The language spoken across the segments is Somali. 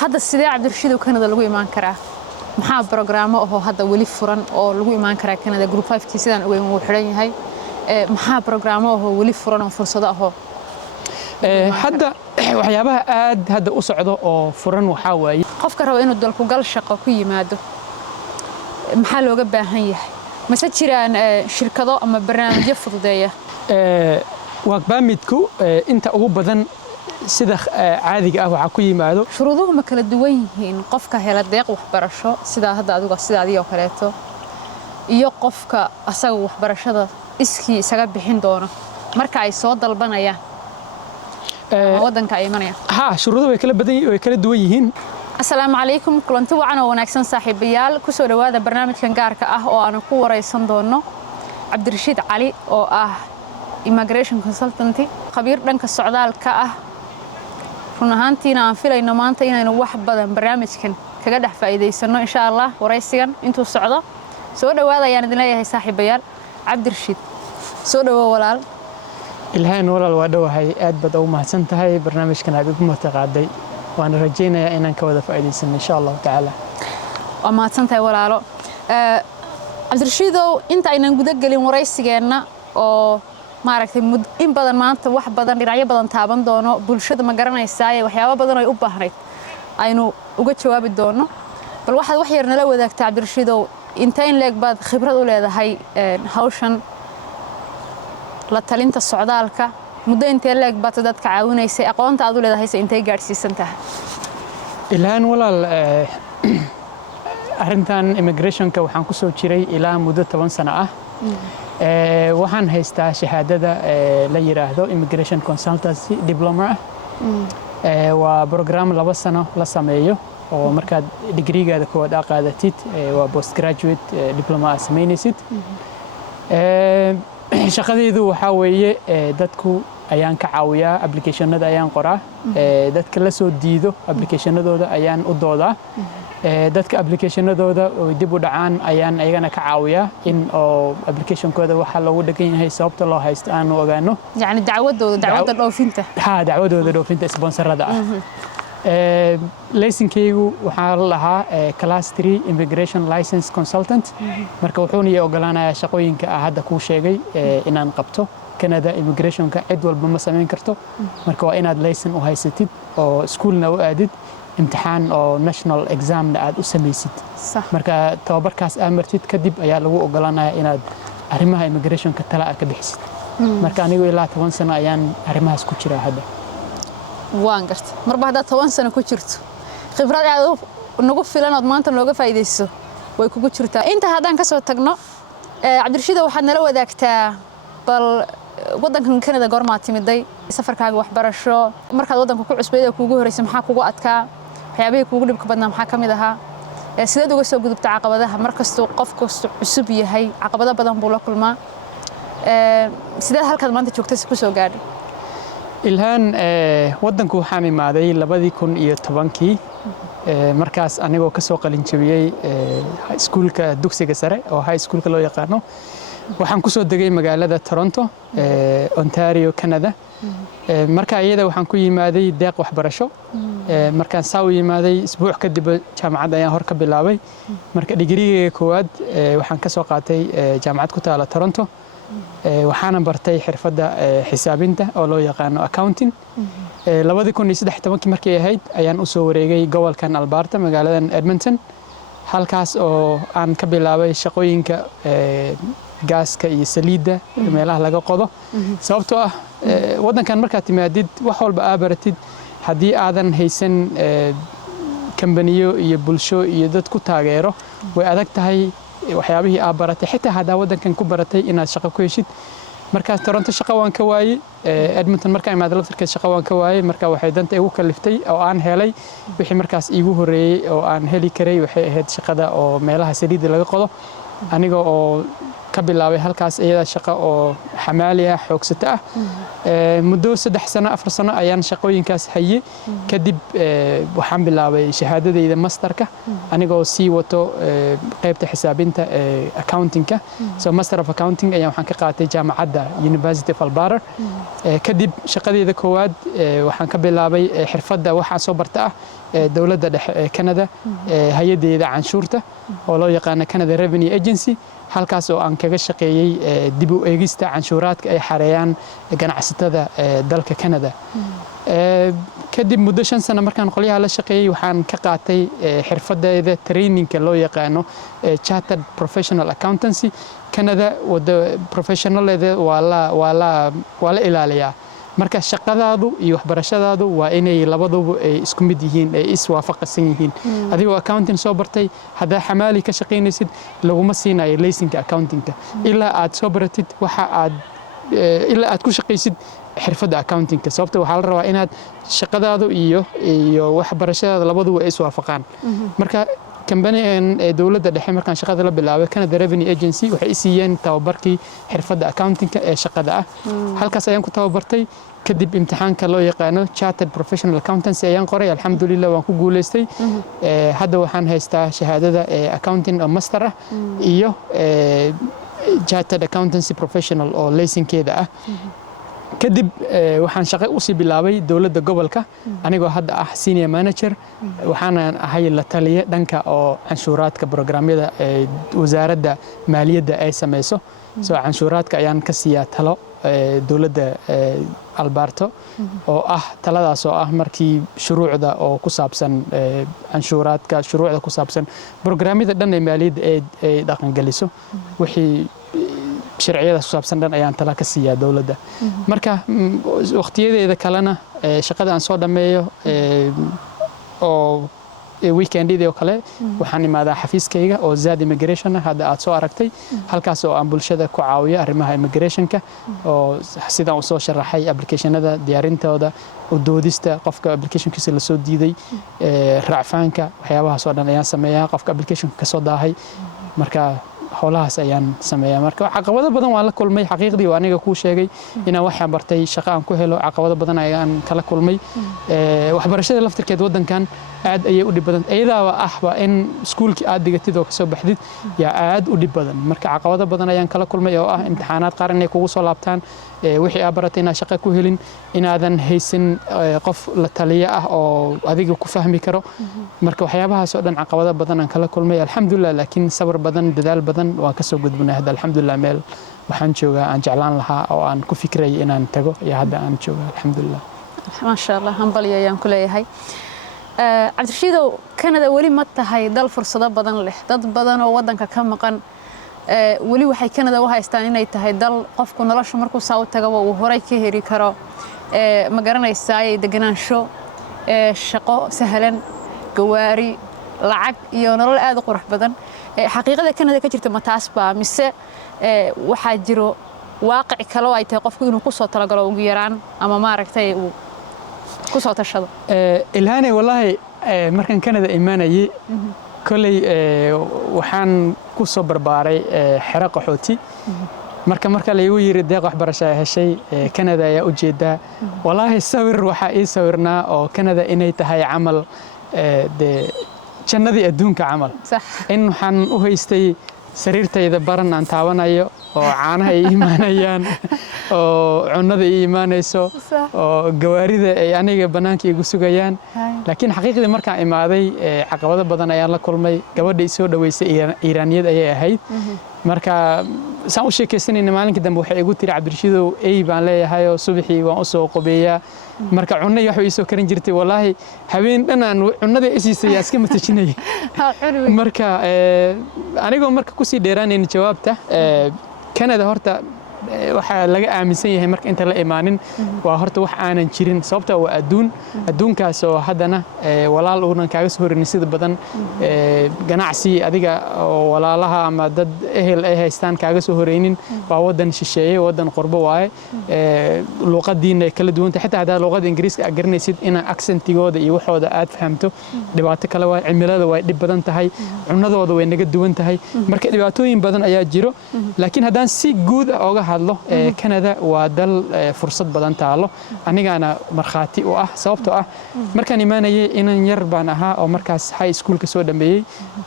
هذا السيدة عبد الرشيد وكندا لغو إيمان كرا محا برنامج أهو هذا ولي فرن أو لغو إيمان كرا كندا جروب 5 كيسيدان أو وحرين هاي محا برنامج أهو ولي فرن وفرصة أهو hadda waxyaabaha aad hadda u socdo oo furan waxa waaye qofka rabo inuu dalku gal shaqo ku yimaado maxaa looga baahan yahay mase jiraan shirkado ama barnaamijyo fududeeya work permitku inta ugu badan sida caadiga ah waxa ku yimaado shuruuduhu ma kala duwan yihiin qofka hela deeq waxbarasho sida hadda adigu sidaadii oo kaleeto iyo qofka asaga waxbarashada iskii isaga bixin doono marka ay soo dalbanayaan waddanka ay imanayaan shuruuduhu way kala duwan yihiin السلام عليكم كلنتي وعنا وناكسن صاحبيال كسو دواده barnaamijkan gaarka ah oo aan ku wareysan doono Cabdirashiid Cali oo ah immigration consultant khabiir dhanka socdaalka ah run ahaantiina aan filayno maanta inaynu wax badan barnaamijkan kaga dhex faa'iideysano insha Allah wareysigan intuu socdo soo dhawaada ayaan idin leeyahay saaxiibayaal Cabdirashiid soo dhawo walaal ilaahay walaal waa dhawahay aad baad u mahadsan tahay barnaamijkan aad ugu mataqaaday وأنا رجينا إن كوذا فائدة إن شاء الله تعالى. وما تنتهي ولا لا. عبد الرشيد أنت أين نقدر قليل مريس جينا أو ما عرفت إن بدل ما أنت واحد بدل رعية بدل تعبان دونه بولشة ما قرنا يساعي وحياة بدل يقبه هريت. أينو وجد شباب الدونه. بالواحد وحير نلو ذاك عبد الرشيد أنت إن لك بعد خبرة ولا هذا هاي هاوشن للتالنت السعودالك. muddo intee leeg baad dadka caawinaysay aqoonta aad u leedahay intee gaarsiisan tahay ilaan walaal arintan immigrationka waxaan ku soo jiray ilaa muddo 10 sano ah waxaan haystaa shahaadada la yiraahdo immigration consultancy diploma waa program 2 sano la sameeyo oo markaad digrigaada koowaad qaadatid waa postgraduate diploma sameynaysid shaqadeedu waxa weeye dadku ayaan ka caawiyaa applicationada ayaan qoraa dadka la soo diido applicationadooda ayaan u doodaa dadka applicationadooda oo dib u dhacaan ayaan ayagana ka caawiyaa in oo applicationkooda waxa loogu dhagan yahay sababta loo haysto aan ogaano yani dacwadda dhoofinta dacwadooda dhoofinta sponsorada ah laysinkaygu waxaa la lahaa class 3 immigration license consultant marka wuxuuna ii ogolaanayaa shaqooyinka hadda kuu sheegay inaan qabto Canada immigrationka cid walba ma sameyn karto marka waa inaad license u haysatid oo schoolna u aadid imtixaan oo national examna aad u sameysid marka tababarkaas amartid kadib ayaa lagu ogolaanayaa inaad arrimaha immigrationka tala ka bixisid marka anigu ilaa 10 sano ayaan arrimahaas ku jiraa hadda waan gartay marba hadda 10 sano ku jirto khibrad aad nagu filan oo maanta looga faa'iideysto way kugu jirtaa inta haddaan ka soo tagno Cabdirashiid waxaad nala wadaagtaa bal waddankan Canada goorma timiday safarkaaga waxbarasho markaad waddanka ku cusbeeyay kuugu horeysay maxaa kugu adkaa waxyaabaha kuugu dhibka badnaa maxaa kamid ahaa sideed uga soo gudubtay caqabadaha markasta qofku cusub yahay caqabado badan buu la kulmaa sideed halkaad maanta joogtay ku soo gaadhay ilhaan waddanku waxaan imaaday 2010kii markaas anigoo ka soo qalin jabiyay iskuulka dugsiga sare oo high schoolka loo yaqaano waxaan ku soo degay magaalada Toronto Ontario Canada marka iyada waxaan ku yimaaday deeq waxbarasho markaan soo yimaaday isbuuc kadib jaamacad ayaan hor ka bilaabay marka digriigayga koowaad waxaan ka soo qaatay jaamacad ku taala Toronto waxaan bartay xirfadda xisaabinta oo loo yaqaano accounting 2013 markii ahayd ayaan u soo wareegay gobolkan Alberta magaaladan Edmonton halkaas oo aan ka bilaabay shaqooyinka gaaska iyo saliidda meelaha laga qodo sababtoo ah waddankan markaad timaadid wax walba aad baratid haddii aadan haysan kambaniyo iyo bulsho iyo dad ku taageero way adag tahay waxyaabihii aad baratay xitaa haddaa waddankan ku baratay inaad shaqo ku heshid markaas Toronto shaqo waan ka waayay Edmonton markaan imaado laftirkeed shaqo waan ka waayay marka waxay danta igu kaliftay oo aan helay wixii markaas igu horeeyay oo aan heli karay waxay ahayd shaqada oo meelaha saliidda laga qodo aniga oo ka bilaabay halkaas iyada shaqo oo xamaali ah xoogsata ah muddo 3 sano 4 sano ayaan shaqooyinkaas hayay kadib waxaan bilaabay shahaadadayda masterka anigoo sii wato qaybta xisaabinta accountingka so master of accounting ayaan waxaan ka qaatay jaamacadda University of Alberta kadib shaqadayda koowaad waxaan ka bilaabay xirfadda waxaan soo bartay dowladda dhexe ee Canada hay'adeeda canshuurta oo loo yaqaan Canada Revenue Agency halkaas oo aan kaga shaqeeyay dib u eegista canshuuraadka ay xareeyaan ganacsatada dalka Canada kadib muddo 5 sano markaan qolyaha la shaqeeyay waxaan ka qaatay xirfadeeda trainingka loo yaqaano Chartered Professional Accountancy Canada wada professionalada waa la ilaaliyaa marka shaqadaadu iyo waxbarashadaadu waa inay labaduba ay isku mid yihiin ay is waafaqsan yihiin adigoo accounting soo bartay hadaa xamaali ka shaqeynaysid laguma siinayo laysinka accountingka ilaa aad soo baratid waxa aad ilaa aad ku shaqeysid xirfadda accountingka sababta waxa la rabaa inaad shaqadaadu iyo waxbarashadaada labaduba ay is waafaqaan marka company dowladda dhexe markaan shaqada la bilaabay Canada Revenue Agency waxay siiyeen tababarkii xirfadda accountingka ee shaqada ah halkaas ayaan ku tababartay kadib imtixaanka loo yaqaano Chartered Professional Accountancy ayaan qoray alxamdulillah waan ku guuleystay hadda waxaan haystaa shahaadada accounting oo master ah iyo Chartered Accountancy Professional oo laysinkeeda ah kadib waxaan shaqo u sii bilaabay dowladda gobolka anigoo hadda ah senior manager waxaana ahay la taliye dhanka oo canshuuraadka programyada wasaaradda maaliyadda ay sameeyso soo canshuuraadka ayaan ka siiyaa talo dowladda Alberta oo ah taladaas oo ah markii shuruucda oo ku saabsan canshuuraadka shuruucda ku saabsan programyada dhan ee maaliyadda ay dhaqan galiso wixii sharciyada ku saabsan dhan ayaan tala ka siiyaa dowladda marka waqtiyadeeda kalena shaqada aan soo dhameeyo oo weekendida oo kale waxaan imaadaa xafiiskayga oo Zaad Immigration hadda aad soo aragtay halkaas oo aan bulshada ku caawiyo arrimaha immigrationka oo sidaan u soo sharaxay applicationada diyaarintooda u doodista qofka applicationkiisa la soo diiday raacfaanka waxyaabahaas oo dhan ayaan sameeyaa qofka applicationka ka soo daahay marka howlahaas ayaan sameeyaa marka caqabado badan waan la kulmay xaqiiqdii oo aniga ku sheegay inaan waxaan bartay shaqo aan ku helo caqabado badan ayaan kala kulmay waxbarashada laftirkeed wadankan aad ayay u dhib badan ayadaaba ahba in iskuulkii aad digatid oo ka soo baxdid yaa aad u dhib badan marka caqabado badan ayaan kala kulmay oo ah imtixaanaad qaar inay kugu soo laabtaan wixii aad baratay inaad shaqo ku helin inaadan haysan qof la taliye ah oo adiga ku fahmi karo marka waxyaabahaas oo dhan caqabado badan aan kala kulmay alxamdulillah laakiin sabir badan dadaal badan waan ka soo gudbinay hadda alxamdulillah meel waxaan joogaa aan jeclaan lahaa oo aan ku fikray inaan tago iyo hadda aan joogaa alxamdulillah ma sha Allah hanbaliyo ayaan ku leeyahay Cabdirashiidow Canada wali ma tahay dal fursado badan leh dad badan oo wadanka ka maqan wali waxay Canada u haystaan inay tahay dal qofku nolosha markuu soo tago uu horay ka heli karo ma garanaysaa deganaansho shaqo sahlan gawaari lacag iyo nolol aad u qurux badan xaqiiqada Canada ka jirta ma taas baa mise waxa jiro waaqic kale oo ay tahay qofku inuu ku soo talagalo ugu yaraan ama maaragtay uu ku soo tashado ilhaanay wallahi markan Canada imaanayay kulay waxaan ku soo barbaaray xero qaxooti marka la igu yiri deeq waxbarasho ay heshay Canada ayaa u jeedaa wallahi sawir waxa ii sawirnaa oo Canada inay tahay amal jannadii adduunka camal in waxaan u haystay sariirtayda baran aan taabanayo oo caanaha ay iimaanayaan oo cunnada ay iimaanayso oo gawaarida ay aniga banaanka igu sugayaan laakiin xaqiiqdii markaan imaaday caqabado badan ayaan la kulmay gabadha soo dhaweysay Iiraaniyad ayay ahayd marka saan u sheekaysanayna maalinkii dambe waxay igu tiri Cabdirashiidow ay baan leeyahay oo subaxii waan u soo qobeeyaa marka cunno wax way soo karin jirtay wallahi habeen dhan aan cunnada isiisay iska matajinay marka anigoo marka ku sii dheeraanayna jawaabta Canada horta waxa laga aaminsan yahay marka inta la imaanin waa horta wax aanan jirin sababta waa adduunkaas oo haddana walaal uunan kaaga soo horin sida badan ganacsi adiga oo walaalaha ama dad ehel ay haystaan kaaga soo horeynin waa wadan shisheeye wadan qurbo waaye luqadiina ay kala duwan tahay xitaa hadaa luqada Ingiriiska aad garanaysid in accentigooda iyo waxooda aad fahamto dhibaato kale waa cimilada way dhib badan tahay cunnadooda way naga duwan tahay marka dhibaatooyin badan ayaa jiro laakiin haddaan si guud ah oga hadlo Canada waa dal fursad badan taalo anigana marxaati u ah sababtoo ah markaan imaanayay inaan yar baan ahaa oo markaas high school ka soo dhameeyay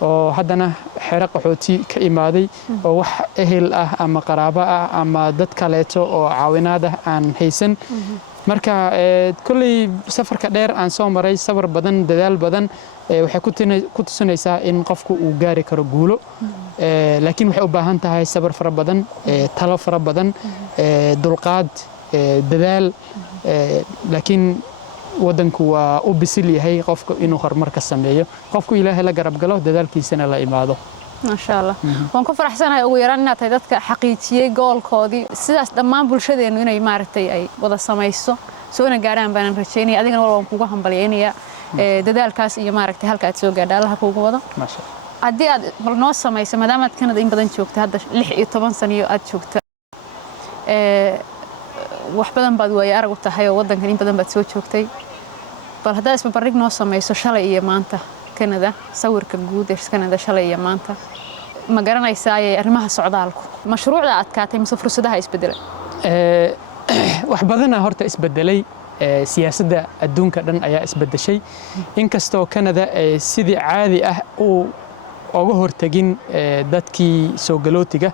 oo haddana xero qaxooti ka imaaday oo wax ehel ah ama qaraabo ah ama dad kaleeto oo caawinaad ah aan haysan marka kulli safarka dheer aan soo maray sabar badan dadaal badan waxay ku tusinaysaa in qofku uu gaari karo guulo laakiin waxay u baahan tahay sabar fara badan talo fara badan dulqaad dadaal laakiin wadanku waa u bisil yahay qofku inuu horumar ka sameeyo qofku ilaahay la garab galo dadaalkiisana la imaado ما شاء الله وان ku faraxsanahay ugu yaraan inaad dadka xaqiijiyay goolkoodii sidaas dhammaan bulshadeenu inay maaragtay ay wada samayso soona gaaraan baan rajaynay adigana waan kugu hambalyeynaya dadaalkaas iyo maaragtay halka aad soo gaadhay Allah kugu wado ma sha Allah hadii aad bal noo samayso maadaama aad Canada in badan joogtay hadda 16 sano aad joogtay wax badan baad way arag u tahay oo wadankan in badan baad soo joogtay bal hadaa isba barig noo samayso shalay iyo maanta Canada sawirka guud ee Canada shalay iyo maanta ma garanaysaa ay arrimaha socdaalku mashruucda aad kaatay mise fursadaha isbedelay wax badan horta isbedelay siyaasadda adduunka dhan ayaa isbedeshay inkastoo Canada sidii caadi ah uu uga hortagin dadkii soo galootiga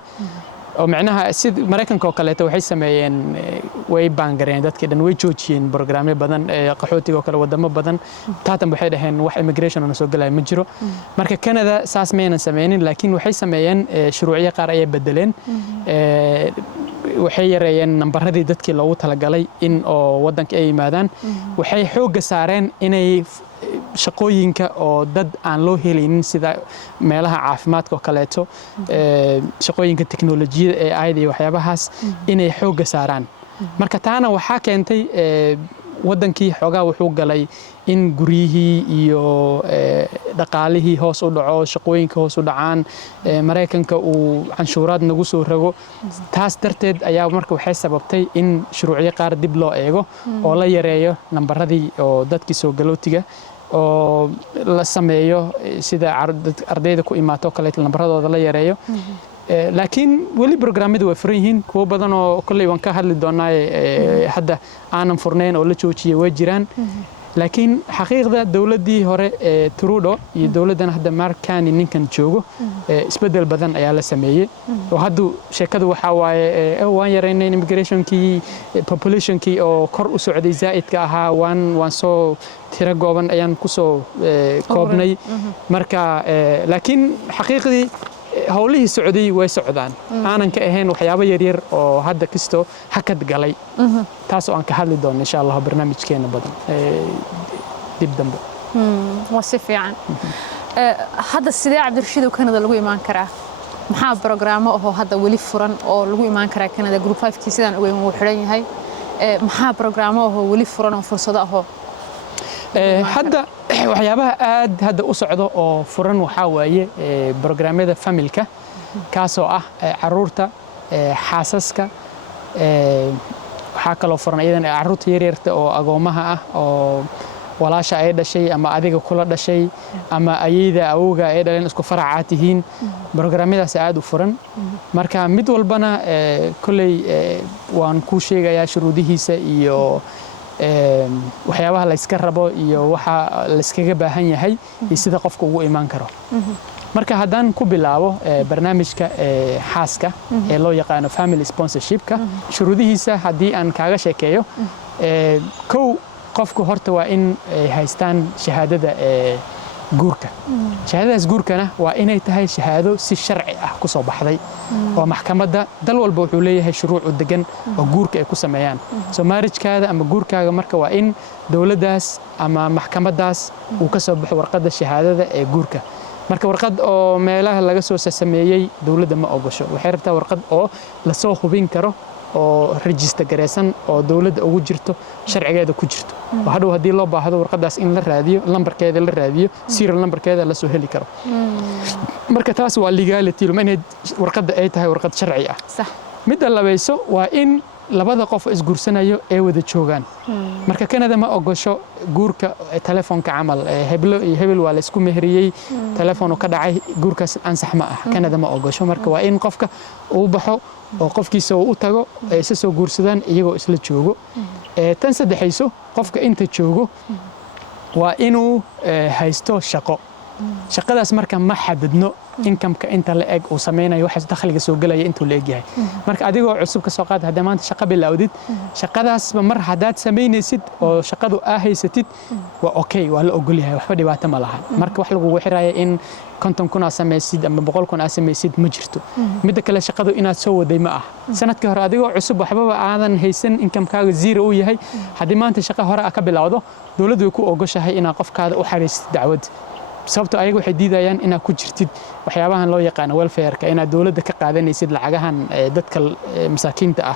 oo macnaha sid Mareykanka oo kale waxay sameeyeen way baangareen dadkii dhan way joojiyeen barnaamijyo badan qaxootiga oo kale wadamo badan taatan waxay dhaheen wax immigration oo soo galay ma jiro marka Canada saas meeynan sameeyeen laakiin waxay sameeyeen shuruuciyo qaar ay bedeleen waxay yareeyeen nambaradii dadkii loogu talagalay in oo wadanka ay yimaadaan waxay xoog saareen inay shaqooyinka oo dad aan loo helaynin sida meelaha caafimaadka oo kaleeto shaqooyinka teknolojiyada ee ayda waxyaabahaas inay xoog saaraan marka taana waxa keentay wadankii xoogaa wuxuu galay in guriyihii iyo dhaqaalihii hoos u dhaco shaqooyinka hoos u dhacaan Mareykanka uu canshuuraad nagu soo rago taas darteed ayaa marka waxay sababtay in shuruuciyo qaar dib loo eego oo la yareeyo nambaradii oo dadkii soo galootiga oo la sameeyo sida ardayda ku imaato kale nambaradooda la yareeyo laakiin wali barnaamijyadu way furan yihiin kuwa badan oo kulay waan ka hadli doonaa hadda aanan furnayn oo la joojiyay way jiraan laakiin xaqiiqda dawladii hore Trudeau iyo dawladan hadda Mark Carney ninkan joogo isbedel badan ayaa la sameeyay oo hadda sheekadu waxa waaye waan yareynay immigrationkii populationkii oo kor u socday zaa'idka ahaa waan soo tira gooban ayaan ku soo koobnay marka laakiin xaqiiqdii hawlihii socday way socdaan aanan ka ahayn waxyaabo yar yar oo hadda kisto hakad galay taas oo aan ka hadli doono insha Allah barnaamijkeena badan dib dambe wasi fiican hadda sidee Cabdirashiid Canada lagu imaan karaa maxaa barnaamijyo oo hadda wali furan oo lagu imaan karaa Canada group 5 kii sidaan ugu xiran yahay maxaa barnaamijyo oo wali furan oo fursado ah hadda waxyaabaha aad hadda u socdo oo furan waxa waaye barnaamijyada familka kaasoo ah caruurta xaasaska waxa kale oo furan iyadan caruurta yaryarta oo agoomaha ah oo walaasha ay dhashay ama adiga kula dhashay ama ayayda awowga ay dhaleen isku faraca tihiin barnaamijyadaas aad u furan marka mid walbana kulay waan ku sheegayaa shuruudihiisa iyo waxyaabaha la iska rabo iyo waxa la iskaga baahan yahay iyo sida qofku ugu imaan karo marka haddaan ku bilaabo barnaamijka xaaska ee loo yaqaan family sponsorship-ka shuruudihiisa haddii aan kaaga sheekeeyo kow qofku horta waa in ay haystaan shahaadada guurka shahaadadaas guurkana waa inay tahay shahaado si sharci ah ku soo baxday oo maxkamadda dal walba wuxuu leeyahay shuruuc u degan oo guurka ay ku sameeyaan soo marriage-kaada ama guurkaaga marka waa in dawladdaas ama maxkamaddaas uu ka soo baxo warqadda shahaadada ee guurka marka warqad oo meelaha laga soo sameeyay dawladda ma ogosho waxay rabtaa warqad oo la soo hubin karo oo register gareysan oo dawladda ugu jirto sharcigeeda ku jirto oo hadhow hadii loo baahdo warqadaas in la raadiyo lambarkeeda la raadiyo serial numberkeeda la soo heli karo marka taas waa legality lumana warqadda ay tahay warqad sharci ah sax mid labayso waa in labada qof isguursanayo ay wada joogaan marka Canada ma ogosho guurka telefoonka camal hebel waa la isku meheriyay telefoon ka dhacay guurkaas ansax ma ah Canada ma ogosho marka waa in qofka uu baxo oo qofkiisa uu tago ay soo guursadaan iyagoo isla joogo tan saddexayso qofka inta joogo waa inuu haysto shaqo shaqadaas marka ma xadidno income-ka inta la eg uu sameynayo waxa dakhliga soo galaya intuu la eg yahay marka adigoo cusub ka soo qaad haddii maanta shaqo bilowdid shaqadaasba mar haddaad samaynaysid oo shaqadu haysatid waa okay waa la ogol yahay waxba dhibaato ma laha marka wax lagu xiraaya in 50 kun samaysid ama 100 kun samaysid ma jirto midda kale shaqadu inaad soo waday ma ah sanadkii hore adigoo cusub waxba aadan haysan income-kaaga zero u yahay haddii maanta shaqo hore ka bilowdo dawladdu way ku ogoshahay inaad qofkaada u xariisid dacwad sababtoo ayagu waxay diidayaan inaad ku jirtid waxyaabahan loo yaqaan welfare-ka inaad dawladda ka qaadanaysid lacagahan dadka masaakiinta ah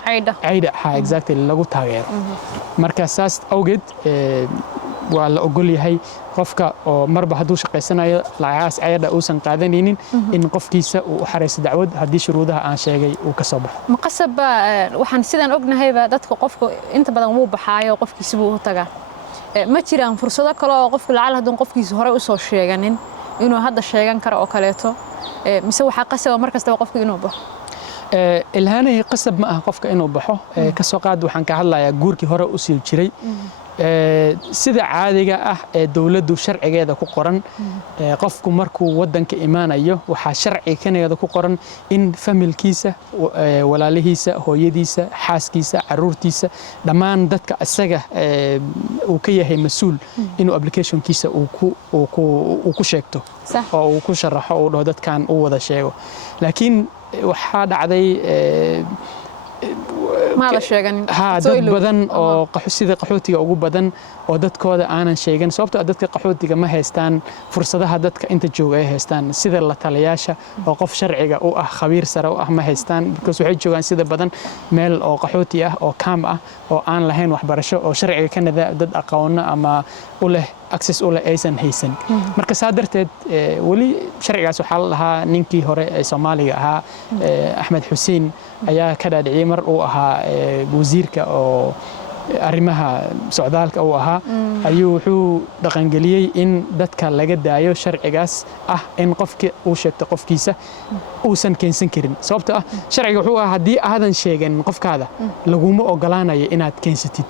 ayda ha exactly lagu taageero marka saas awgeed waa la ogol yahay qofka oo marba hadduu shaqaysanayo lacagaas ayada uusan qaadanaynin in qofkiisa uu u xareysto dacwad haddii shuruudaha aan sheegay uu ka soo baxo maqasaba waxaan sidaan ognahayba dadka qofka inta badan wuu baxaayo qofkiisa buu u tagaa ma jiraan fursado kale oo qofka lacag hadduu qofkiisa hore u soo sheeganin inuu hadda sheegan karo oo kaleeto mise waxa qasab markasta qofka inuu baxo ilhaanay qasab ma ah qofka inuu baxo ka soo qaad waxaan ka hadlayaa guurkii hore u sii jiray sida caadiga ah ee dawladdu sharcigeeda ku qoran qofku markuu wadanka imaanayo waxa sharci kaneeda ku qoran in familkiisa walaalihiisa hooyadiisa xaaskiisa caruurtiisa dhammaan dadka asaga uu ka yahay mas'uul inuu applicationkiisa uu ku sheegto oo uu ku sharaxo oo dhaho dadkan uu wada sheego laakiin waxa dhacday ما هذا الشيء يعني dad badan oo sida qaxootiga ugu badan oo dadkooda aanan sheegan sababtoo ah dadka qaxootiga ma haystaan fursadaha dadka inta jooga ay haystaan sida la taliyaasha oo qof sharciga u ah khabiir sare u ah ma haystaan because waxay joogaan sida badan meel oo qaxooti ah oo kaam ah oo aan lahayn waxbarasho oo sharciga ka nada dad aqoon ama u leh access u leh aysan haysan marka saa darteed wali sharcigaas waxa la lahaa ninkii hore ee Soomaaliga ahaa Axmed Xuseen ayaa ka dhaadhiciyay mar uu ahaa wasiirka oo arrimaha socdaalka uu ahaa ayuu wuxuu dhaqangeliyay in dadka laga daayo sharcigaas ah in qofka uu sheegto qofkiisa uusan keensan karin sababtoo ah sharciga wuxuu ahaa haddii aadan sheegan qofkaada laguma ogolaanayo inaad keensatid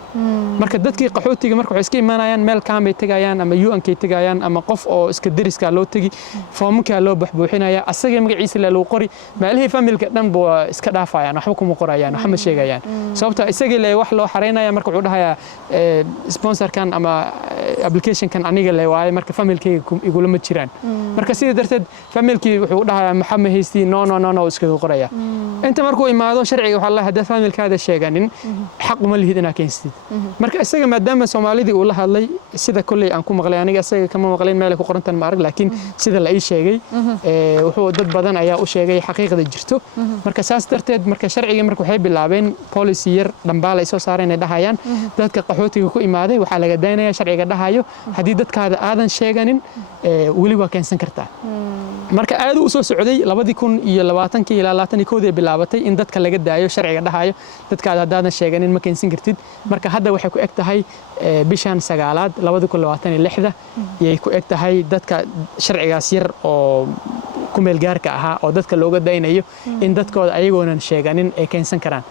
marka dadkii qaxootiga marka waxay iska imaanayaan meel kaamay tagayaan ama UN-kay tagayaan ama qof oo iska deriska loo tagi foomka loo baxbuuxinaya asaga magaciisa la loo qori meelihii familka dhan buu iska dhaafayaan waxba kuma qorayaan waxba ma sheegayaan sababtoo isaga ilaa wax loo xareynaya marka wuxuu dhahayaa sponsorkan ama applicationkan aniga le waaye marka familkayga igula ma jiraan marka sidoo darteed familkii wuxuu dhahayaa maxamed haysti no iska qoraya inta markuu imaado sharciga waxa la hadaa familkaada sheeganin xaq uma lihid inaad keensatid marka isaga maadaama Soomaalidii uu la hadlay sida kulay aan ku maqlay aniga isaga kama maqlay meel ku qorantan ma arag laakiin sida la ii sheegay wuxuu dad badan ayaa u sheegay xaqiiqada jirto marka saas darteed marka sharciga marka waxay bilaabeen policy yar dhanbaal ay soo saareen ay dhahayaan dadka qaxootiga ku imaaday waxa laga daynayaa sharciga dhahayo haddii dadkaada aadan sheeganin wali waa keensan kartaa marka aad u soo socday 2020 ilaa 2021 ee bilaabatay in dadka laga daayo sharciga dhahayo dadkaada haddaadan sheeganin ma keensan kartid marka hadda waxay ku eg tahay bishan 9aad 2026 ayay ku eg tahay dadka sharcigaas yar oo ku meel gaarka ahaa oo dadka looga daynayo in dadkooda ayagoonan sheeganin ay keensan karaan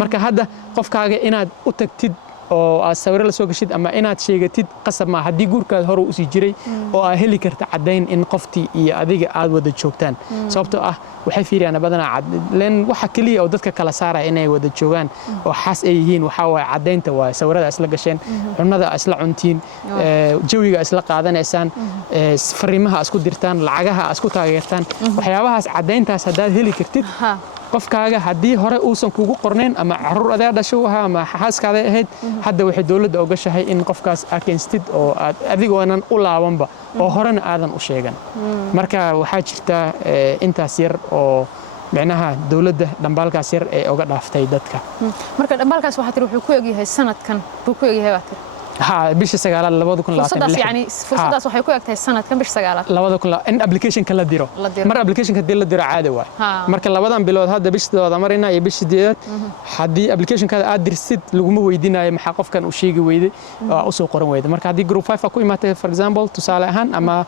marka hadda qofkaaga inaad u tagtid oo aad sawir la soo gashid ama inaad sheegatid qasab ma haddii guurkaada hore u sii jiray oo aad heli karta caddayn in qoftii iyo adiga aad wada joogtaan sababtoo ah waxay fiiriyaan badanaa leen waxa kaliya oo dadka kala saaraya inay wada joogaan oo xaas ay yihiin waxa way caddaynta waa sawirada isla gasheen cunada isla cuntiin jawiga isla qaadanaysaan fariimaha isku dirtaan lacagaha isku taageertaan waxyaabahaas caddayntaas haddaad heli kartid qofkaaga haddii hore uusan kugu qornayn ama caruur adeer dhasho ahaa ama xaaskaada ahayd hadda waxay dawladda ogashahay in qofkaas aad keensatid oo aad adigoonan u laabanba oo horena aadan u sheegan marka waxaa jirta intaas yar oo macnaha dawladda dambaalkaas yar ee uga dhaaftay dadka marka dambaalkaas waxa tir wuxuu ku egyahay sanadkan buu ku egyahay waxa ها بيش سجالات لبادو كن لاتين يعني فرصة وحي كويك تهي السنة كم بيش سجالات لبادو كن إن application كلا ديرو مرة application كدير لديرو عادي واي مرة لبادان بلود هذا بيش ده مرينا يبيش ديت حدي application كذا أدير سيد لقوم ويدينا محقق كان وشيء ويدي أسوق قرن ويدي مرة هذه group 5 أكو إماتة for example تسالهن أما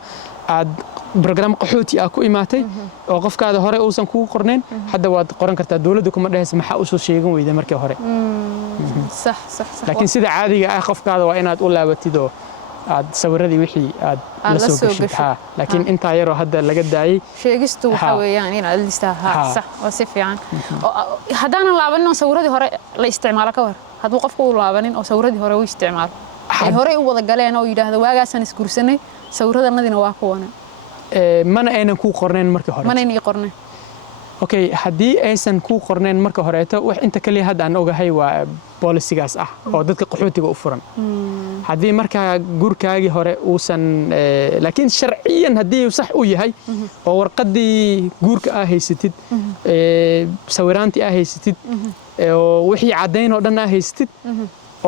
عاد برنامج قحوتي أكو إماتة وقف كذا هراء أوسن كو قرنين حتى واد قرن كرت الدولة دوكم مرة هسه محقق أسوق شيء ويدي مرة هراء صح لكن سيد عادي أخف كذا وإن تقول لا بتدو aad sawiradii wixii aad la soo gashay laakiin inta yar oo hadda laga daayay sheegistu waxa weeyaan in aad listaa sax oo si fiican hadaan laabanin sawiradii hore la isticmaalo ka war haduu qofku u laabanin oo sawiradii hore uu isticmaalo ay hore u wada galeen oo yiraahdo waagaasan isguursanay sawiradanadina waa kuwana mana aynan ku qorneen markii hore mana inay qorneen okay haddii aysan ku qorneen marka horeeto wax inta kaliya hadda aan ogahay waa bolisigaas ah oo dadka qaxootiga u furan haddii marka guurkaagii hore uusan laakiin sharciyan haddii uu sax u yahay oo warqadii guurka ah haysatid sawiraantii ah haysatid oo wixii caddayn oo dhan ah haysatid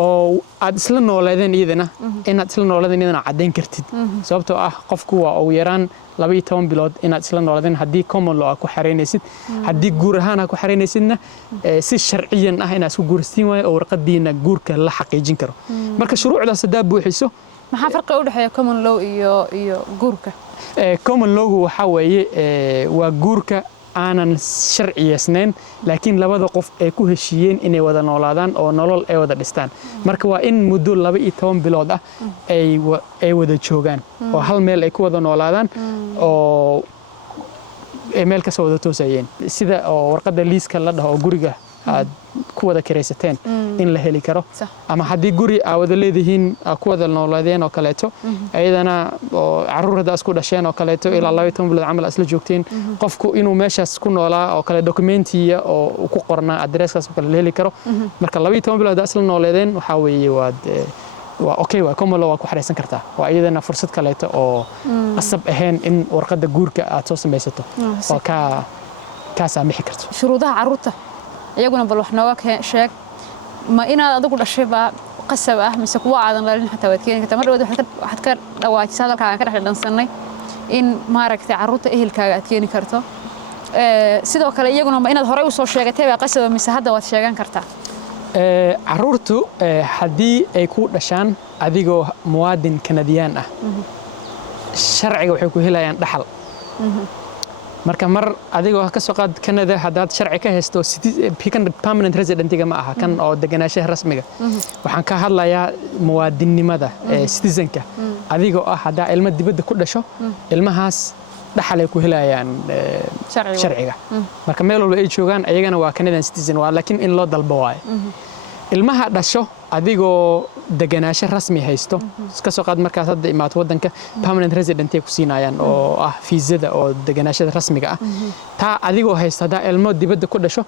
oo aad isla nooleedeen iyadana inaad isla nooleedeen iyadana caddayn kartid sababtoo ah qofku waa ugu yaraan 12 bilood inaad isla nooleedeen haddii common law ku xareynaysid haddii guur ahaan ku xareynaysidna si sharciyan ah inaad isku guurstiin waayo oo warqadiina guurka la xaqiijin karo marka shuruucdaas hadaa buuxiso maxaa farqi u dhaxeeya common law iyo guurka common law waxa weeye waa guurka aanan sharciyeysnayn laakiin labada qof ay ku heshiiyeen inay wada noolaadaan oo nolol ay wada dhistaan marka waa in muddo 12 bilood ah ay wada joogaan oo hal meel ay ku wada noolaadaan oo meel ka soo wada toosayeen sida oo warqadda liiska la dhaho guriga aad ku wada kiraysateen in la heli karo ama haddii guri aad wada leedihiin ku wada noolaadeen oo kaleeto ayadana oo caruurada isku dhasheen oo kaleeto ilaa 12 bilood camal isla joogteen qofku inuu meeshaas ku noolaa oo kale dokumentiya oo ku qornaa adresskaas oo kale la heli karo marka 12 bilood isla noolaadeen waxa weeye waa okay waa common law waa ku xareysan kartaa waa ayadana fursad kaleeto oo qasab ahayn in warqadda guurka aad soo samaysato oo ka saamixi karto shuruudaha caruurta iyaguna bal wax nooga sheeg ma inaad adigu dhashay ba qasab ah mise kuwa aadan lalin xataa waad keenin kartaa mar dhawaad waxaad ka dhawaajisay halka ka dhaxdhansanay in maaragtay caruurta ehelkaaga aad keeni karto sidoo kale iyaguna ma inaad hore u soo sheegatay ba qasab mise hadda waad sheegan kartaa caruurtu haddii ay ku dhashaan adigoo muwaadin kanadiyaan ah sharciga waxay ku helayaan dhaxal marka mar adigoo ka soo qaad Canada hadaad sharci ka haysto permanent residentiga ma aha kan oo deganaanshaha rasmiga waxaan ka hadlayaa muwaadinimada citizenka adigoo ah hadaa ilmo dibadda ku dhasho ilmahaas dhaxal ay ku helayaan sharciga marka meel walba ay joogaan ayagana waa Canadian citizen waa laakiin in loo dalbo waayo ilmaha dhasho adigoo deganaansho rasmi haysto ka soo qaad markaas hadda imaad wadanka permanent resident ay ku siinayaan oo ah fiisada oo deganaashada rasmiga ah taa adigoo haysto hadaa ilmo dibadda ku dhasho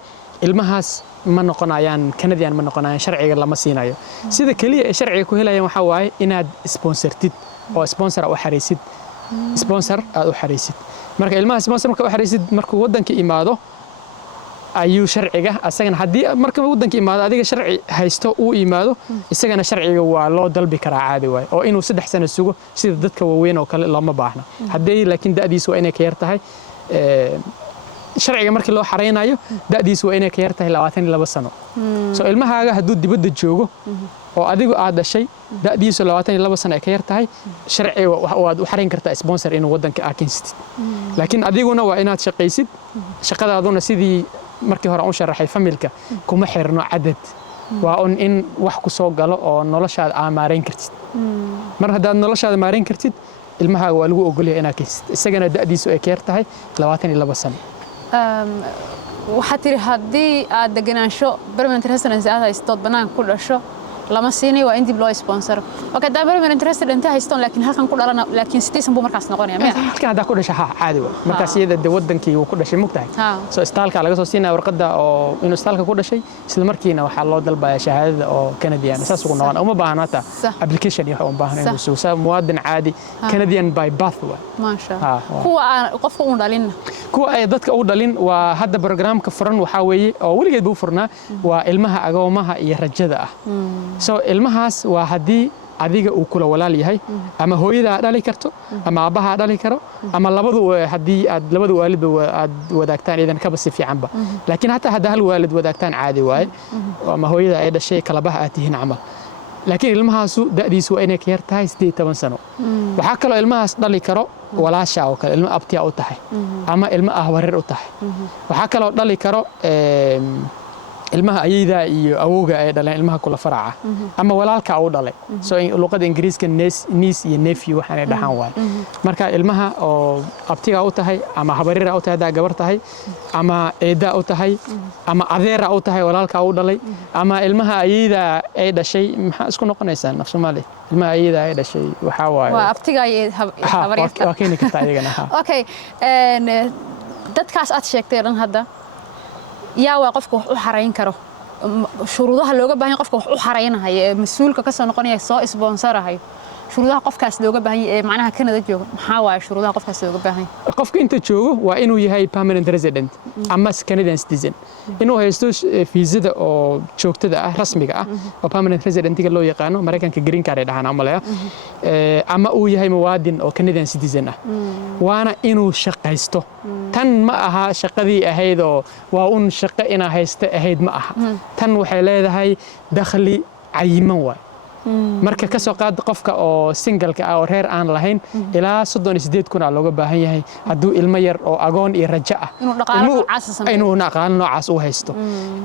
ilmahaas ma noqonayaan Canadian ma noqonayaan sharciga lama siinayo sida kaliya ay sharciga ku helayaan waxa waaye inaad sponsortid oo sponsor u xareysid marka ilmaha sponsor marka u xareysid markuu wadanka imaado ayuu sharciga asagana hadii marka wadanka imaado adiga sharci haysto uu imaado isagana sharciga waa loo dalbi karaa caadi waay oo inuu 3 sano sugo sida dadka waaweyn oo kale lama baahna hadii laakiin da'diisu waa inay ka yar tahay sharciga markii loo xareynayo da'diisu waa inay ka yar tahay 22 sano soo ilmahaaga haduu dibadda joogo oo adigu aad dhashay da'diisu 22 sano ay ka yar tahay sharciga waad u xareyn kartaa sponsor inuu wadanka aakinsatid laakiin adiguna waa inaad shaqaysid shaqadaaduna sidii markii hore aan sharaxay familka kuma xirno cadad waa in wax ku soo galo oo noloshaada maareyn kartid mar hadaad noloshaada maareyn kartid ilmahaaga waa lagu ogolyahay inaad kaysid isagana da'diisu ay ka yar tahay 22 sano waxa tiri hadii aad deganaansho permanent residence aad haysto banaan ku dhasho lama siinay waa in dib loo sponsor waka da permanent resident haysto laakiin halkan ku dhalana laakiin citizen buu markaas noqonaya ma halkan hada ku dhashay caadi waa markaas iyada wadankii uu ku dhashay mugtahay soo istaalka laga soo siinaa warqada oo inuu istaalka ku dhashay isla markiina waxa loo dalbaya shahaadada oo Canadian saas ugu noqon uma baahnata application iyo uma baahna inuu soo saa muwaadin caadi Canadian by birth waa ma sha kuwa qofka uu dhalin kuwa ay dadka u dhalin waa hadda barnaamijka furan waxa weeye oo waligeed buu furnaa waa ilmaha agoomaha iyo rajada ah soo ilmahaas waa hadii adiga uu kula walaal yahay ama hooyada dhali karto ama aabaha dhali karo ama labadu hadii aad labadu waalid aad wadaagtaan idan ka basi fiicanba laakiin hatta hal waalid wadaagtaan caadi waay ama hooyada ay dhashay kala bah aad tihiin amal laakiin ilmahaasu da'diisu waa inay ka yar tahay 18 sano waxa kale ilmahaas dhali karo walaasha oo kale ilmo abtiya u tahay ama ilmo ahwareer u tahay waxa kale dhali karo ilmaha ayayda iyo awowga ay dhaleen ilmaha kula faraca ama walaalka uu dhalay soo luqada ingiriiska niece iyo nephew waxaan dhahan waay marka ilmaha oo abtiga u tahay ama habarira u tahay daa gabar tahay ama eeda u tahay ama adeera u tahay walaalka uu dhalay ama ilmaha ayayda ay dhashay maxaa isku noqonaysaa af Soomaali ilmaha ayayda ay dhashay waxa waay waa abtiga iyo habariyada waa keenay kartaa iyagana okay dadkaas aad sheegtay dhan hadda yaa waa qofka wax u xarayn karo shuruudaha looga baahan qofka wax u xaraynahay ee mas'uulka ka soo noqonaya soo sponsor-ahay shuruudaha qofkaas looga baahan ee macnaha Canada jooga maxaa waa shuruudaha qofkaas looga baahan qofka inta joogo waa inuu yahay permanent resident ama Canadian citizen inuu haysto fiisada oo joogtada ah rasmiga ah oo permanent residentiga loo yaqaano Mareykanka green card ay dhahaan ama uu yahay muwaadin oo Canadian citizen ah waana inuu shaqaysto tan ma aha shaqadii ahayd oo waa un shaqo ina haysto ahayd ma aha tan waxay leedahay dakhli cayiman waay marka ka soo qaad qofka oo single-ka ah oo reer aan lahayn ilaa 38,000 looga baahan yahay hadduu ilmo yar oo agoon iyo rajo ah inuu dhaqaale noocaas u haysto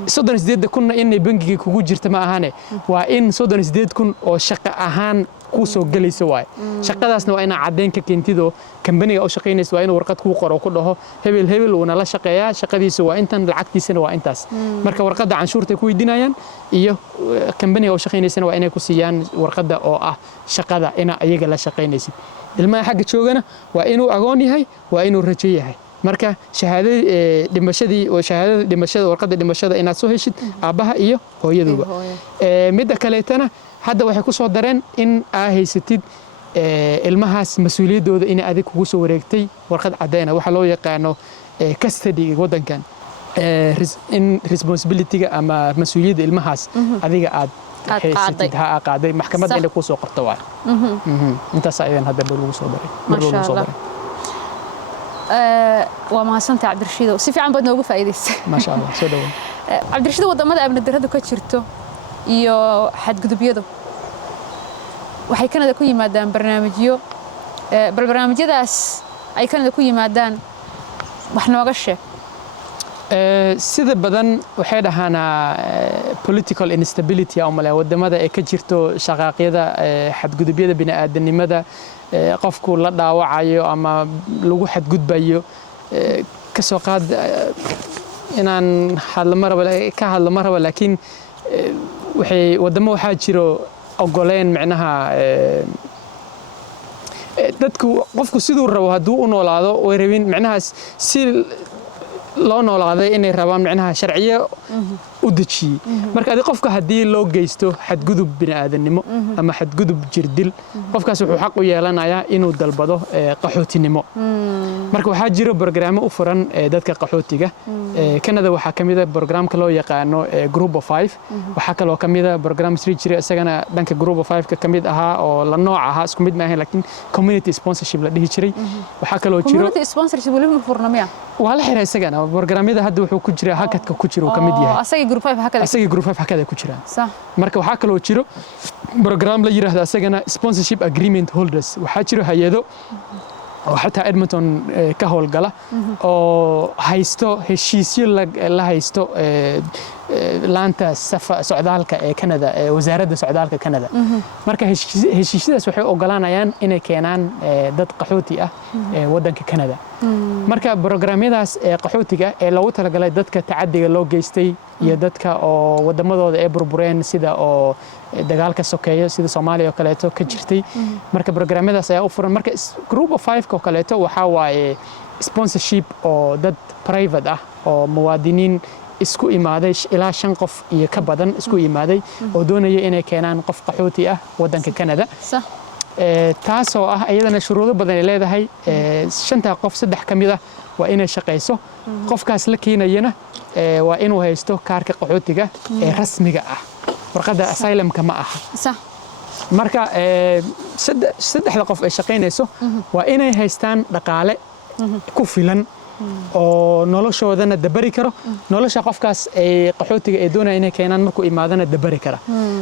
38,000 inay bangiga kugu jirta ma ahane waa in 38,000 oo shaqo ahaan ku soo galayso waay shaqadaasna waa inaa cadeyn ka keentido kambaniga u shaqeynayso waa inuu warqad ku qoro ku dhaho hebel uu nala shaqeeyaa shaqadiisu waa intan lacagtiisana waa intaas marka warqada canshuurta ku weydiinayaan iyo kambaniga u shaqeynaysana waa inay ku siiyaan warqada oo ah shaqada ina ayaga la shaqeynaysid ilmaha xagga joogana waa inuu agoon yahay waa inuu rajo yahay marka shahaadada dhimashada warqada dhimashada inaad soo heshid aabaha iyo hooyaduba midda kaleetana hadda waxay ku soo dareen in aa haysatid ilmahaas mas'uuliyadooda in adig kugu soo wareegtay warqad cadeena waxa loo yaqaano custody wadankan in responsibility-ga ama mas'uuliyadda ilmahaas adiga aad haysatid ha qaaday maxkamadda inay ku soo qorto waa intaas ayaan hadda lagu soo daray waa mahadsantahay Cabdirashiid si fiican baad noogu faa'iideysay ma sha Allah soo dhawaad Cabdirashiid wadamada amni darradu ka jirto iyo xadgudubyadu waxay Canada ku yimaadaan barnaamijyadaas ay Canada ku yimaadaan wax nooga sheeg sida badan waxay dhahaana political instability ama wadamada ay ka jirto shaqaaqyada xadgudubyada bini'aadanimada qofku la dhaawacayo ama lagu xadgudbayo ka soo qaad inaan ka hadlo maraba laakiin wadamo waxaa jiro ogoleen macnaha dadku qofku siduu rabo hadduu u noolaado way rabin macnaha si loo noolaaday inay rabaan macnaha sharciyo u dejiyay marka adi qofka hadii loo geysto xadgudub bini'aadanimo ama xadgudub jirdil qofkaas wuxuu xaq u yeelanayaa inuu dalbado qaxootinimo marka waxaa jiro barnaamijyo u furan dadka qaxootiga Canada waxaa kamid ah barnaamijka loo yaqaano Group of 5 waxaa kaloo kamid ah barnaamij jira isagana dhanka Group of 5 ka kamid ahaa oo la nooc ahaa isku mid ma ahayn laakiin community sponsorship la dhihi jiray waxaa kaloo jiro community sponsorship wali ma furnamiya waa la xiray isagana barnaamijyada hadda wuxuu ku jira hakadka ku jiro kamid yahay asagii Group 5 hakada ku jiraan sax marka waxaa kaloo jiro barnaamij la yiraahdo asagana sponsorship agreement holders waxaa jiro hay'ado oo xataa Edmonton ka howlgala oo haysto heshiisyo la haysto laanta socdaalka ee Canada wasaaradda socdaalka Canada marka heshiisyadaas waxay ogolaanayaan inay keenaan dad qaxooti ah wadanka Canada marka barnaamijyadaas qaxootiga ee loogu talagalay dadka tacadiga loo geystay iyo dadka oo wadamadooda ay burbureen sida oo dagaalka sokeeyo sida Soomaaliya oo kaleeto ka jirtay marka barnaamijyadaas ayaa u furan marka Group of 5 oo kaleeto waxa waaye sponsorship oo dad private ah oo muwaadiniin isku imaaday ilaa 5 qof iyo ka badan isku imaaday oo doonaya inay keenaan qof qaxooti ah wadanka Canada sax taasoo ah ayadana shuruudo badan ay leedahay 5 qof 3 kamid ah waa inay shaqeyso qofkaas la keenayna waa inuu haysto kaarka qaxootiga ee rasmiga ah warqada asylum-ka ma aha sax marka saddexda qof ay shaqeynayso waa inay haystaan dhaqaale ku filan oo noloshoodana dabari karo nolosha qofkaas ay qaxootiga ay doonayaan inay keenaan markuu imaadana dabari kara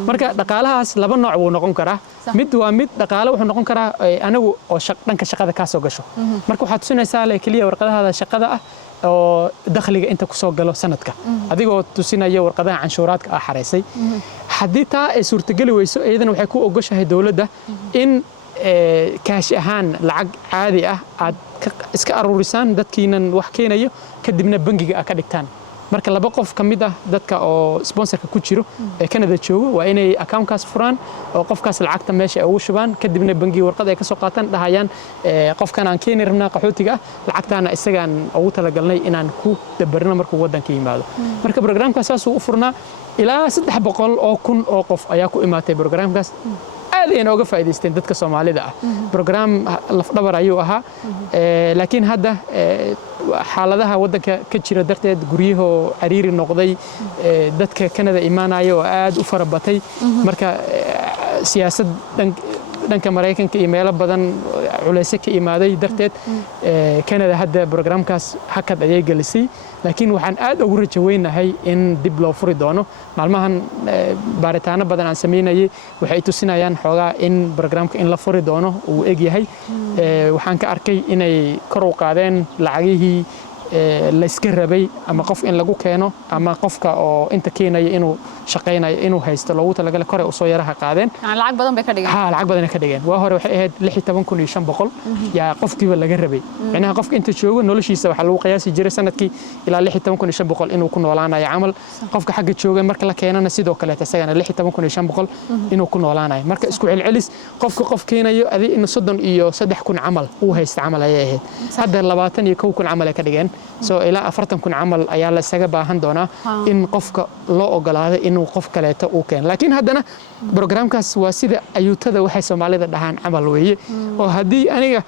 marka dhaqaalahaas laba nooc wuu noqon karaa mid waa mid dhaqaale wuxuu noqon karaa anigu oo dhanka shaqada ka soo gasho marka waxaad tusinaysaa kaliya warqadaha shaqada ah oo dakhliga inta ku soo galo sanadka adigoo tusinaya warqadaha canshuuraadka ah xareysay haddii taa ay suurtagali weyso iyadana waxay ku ogoshahay dawladda in kaash ahaan lacag caadi ah aad iska aruurisaan dadkiinan wax keenayo kadibna bangiga aad ka dhigtaan marka laba qof ka mid ah dadka oo sponsorka ku jiro ee Canada joogo waa inay accountkaas furaan oo qofkaas lacagta meesha ay ugu shubaan kadibna bangiga warqad ay ka soo qaataan dhahayaan qofkan aan keeni rabnaa qaxootiga lacagtaana isagaan ugu talagalnay inaan ku dabarno markuu wadanka yimaado marka barnaamijkaas saas uu furnaa ilaa 300 oo kun oo qof ayaa ku imaatay barnaamijkaas aad ayaan uga faa'iideysteen dadka Soomaalida ah program laf dhabar ayuu ahaa laakiin hadda xaaladaha wadanka ka jira darteed guryaha cariiri noqday dadka Canada imaanayo oo aad u farabatay marka siyaasad dhanka Mareykanka iyo meelo badan culays ka imaaday darteed Canada hadda barnaamijkaas hakad ayay gelisay laakiin waxaan aad ugu rajaynahay in dib loo furi doono maalmahan baaritaano badan aan sameynayay waxay tusinayaan xoogaa in barnaamijka in la furi doono uu eg yahay waxaan ka arkay inay kor u qaadeen lacagihii la iska rabay ama qof in lagu keeno ama qofka oo inta keenaya inuu shaqeynayo inuu haysto loogu talagalay kore u soo yaraha qaadeen lacag badan bay ka dhigeen lacag badan ka dhigeen waa hore waxay ahayd 16500 yaa qofkiiba laga rabay macnaha qofka inta joogo noloshiisa waxa lagu qiyaasi jiray sanadkii ilaa 16500 inuu ku noolaanayo camal qofka xagga jooga marka la keenana sidoo kale tasagana 16500 inuu ku noolaanayo marka isku celcelis qofka qof keenayo adi in 33000 camal uu haysto camal ay ahayd hadda 21000 camal ay ka dhigeen soo ilaa 40000 camal ayaa la isaga baahan doonaa in qofka loo ogolaado inuu qof kaleeto uu keeno laakiin haddana barnaamijkaas waa sida ayuutada waxay Soomaalida dhahaan camal weeye oo haddii aniga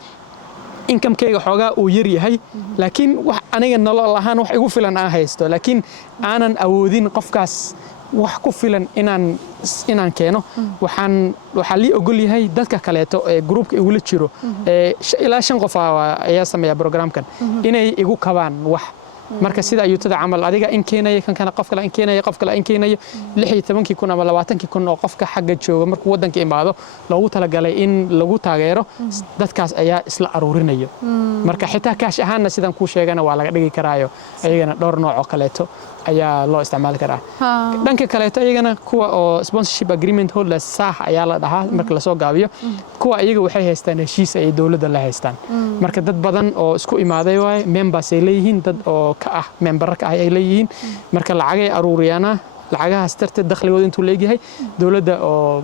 income-kayga xoogaa uu yar yahay laakiin wax aniga nolol ahaan wax igu filan aan haysto laakiin aanan awoodin qofkaas wax ku filan inaan keeno waxaa lii ogol yahay dadka kaleeto ee groupka igula jiro ilaa 5 qof ayaa sameeya barnaamijkan inay igu kabaan wax marka sida ayuutada camal adiga in keenaya kan kana qof kale in keenaya qof kale in keenaya 16000 ama 20000 oo qofka xagga jooga markuu wadanka imaado loogu talagalay in lagu taageero dadkaas ayaa isla aruurinayo marka xitaa kaash ahaanna sidan ku sheegana waa laga dhigi karaayo ayagana dhowr nooc oo kaleeto ayaa loo isticmaali karaa dhanka kaleeto ayagana kuwa oo sponsorship agreement holders saah ayaa la dhahaa marka la soo gaabiyo kuwa ayaga waxay haystaan heshiis ay dawladda la haystaan marka dad badan oo isku imaaday waay members ay leeyihiin dad oo ka ah memberka ay leeyihiin marka lacagay aruuriyana lacagahaas darteed dakhligooda intuu leeyahay dawladda oo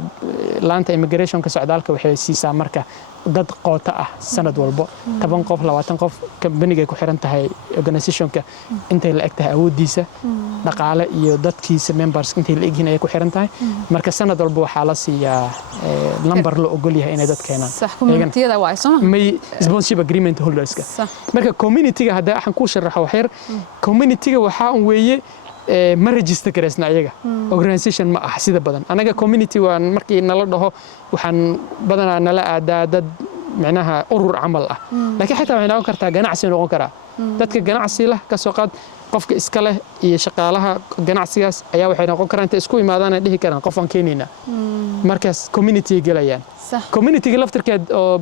laanta immigrationka socdaalka waxay siisaa marka dad qoota ah sanad walba 10 qof 20 qof company-ga ku xiran tahay organization-ka intay la eg tahay awoodiisa dhaqaale iyo dadkiisa members intay la egyihiin ay ku xiran tahay marka sanad walba waxaa la siiyaa number la ogol yahay inay dad keenaan community-da waa soo may sponsorship agreement holders-ka marka community-ga hadda waxaan ku sharaxo waxyar community-ga waxa uu weeye ma register gareysna ayaga organization ma ah sida badan anaga community waan markii nala dhaho waxaan badanaa nala aadaa dad macnaha urur camal ah laakiin xitaa waxay noqon kartaa ganacsi noqon karaa dadka ganacsi leh ka soo qaad qofka iska leh iyo shaqaalaha ganacsigaas ayaa waxay noqon karaan inta isku imaadaan dhihi karaan qof aan keenina markaas community galayaan community-ga laftirkeed oo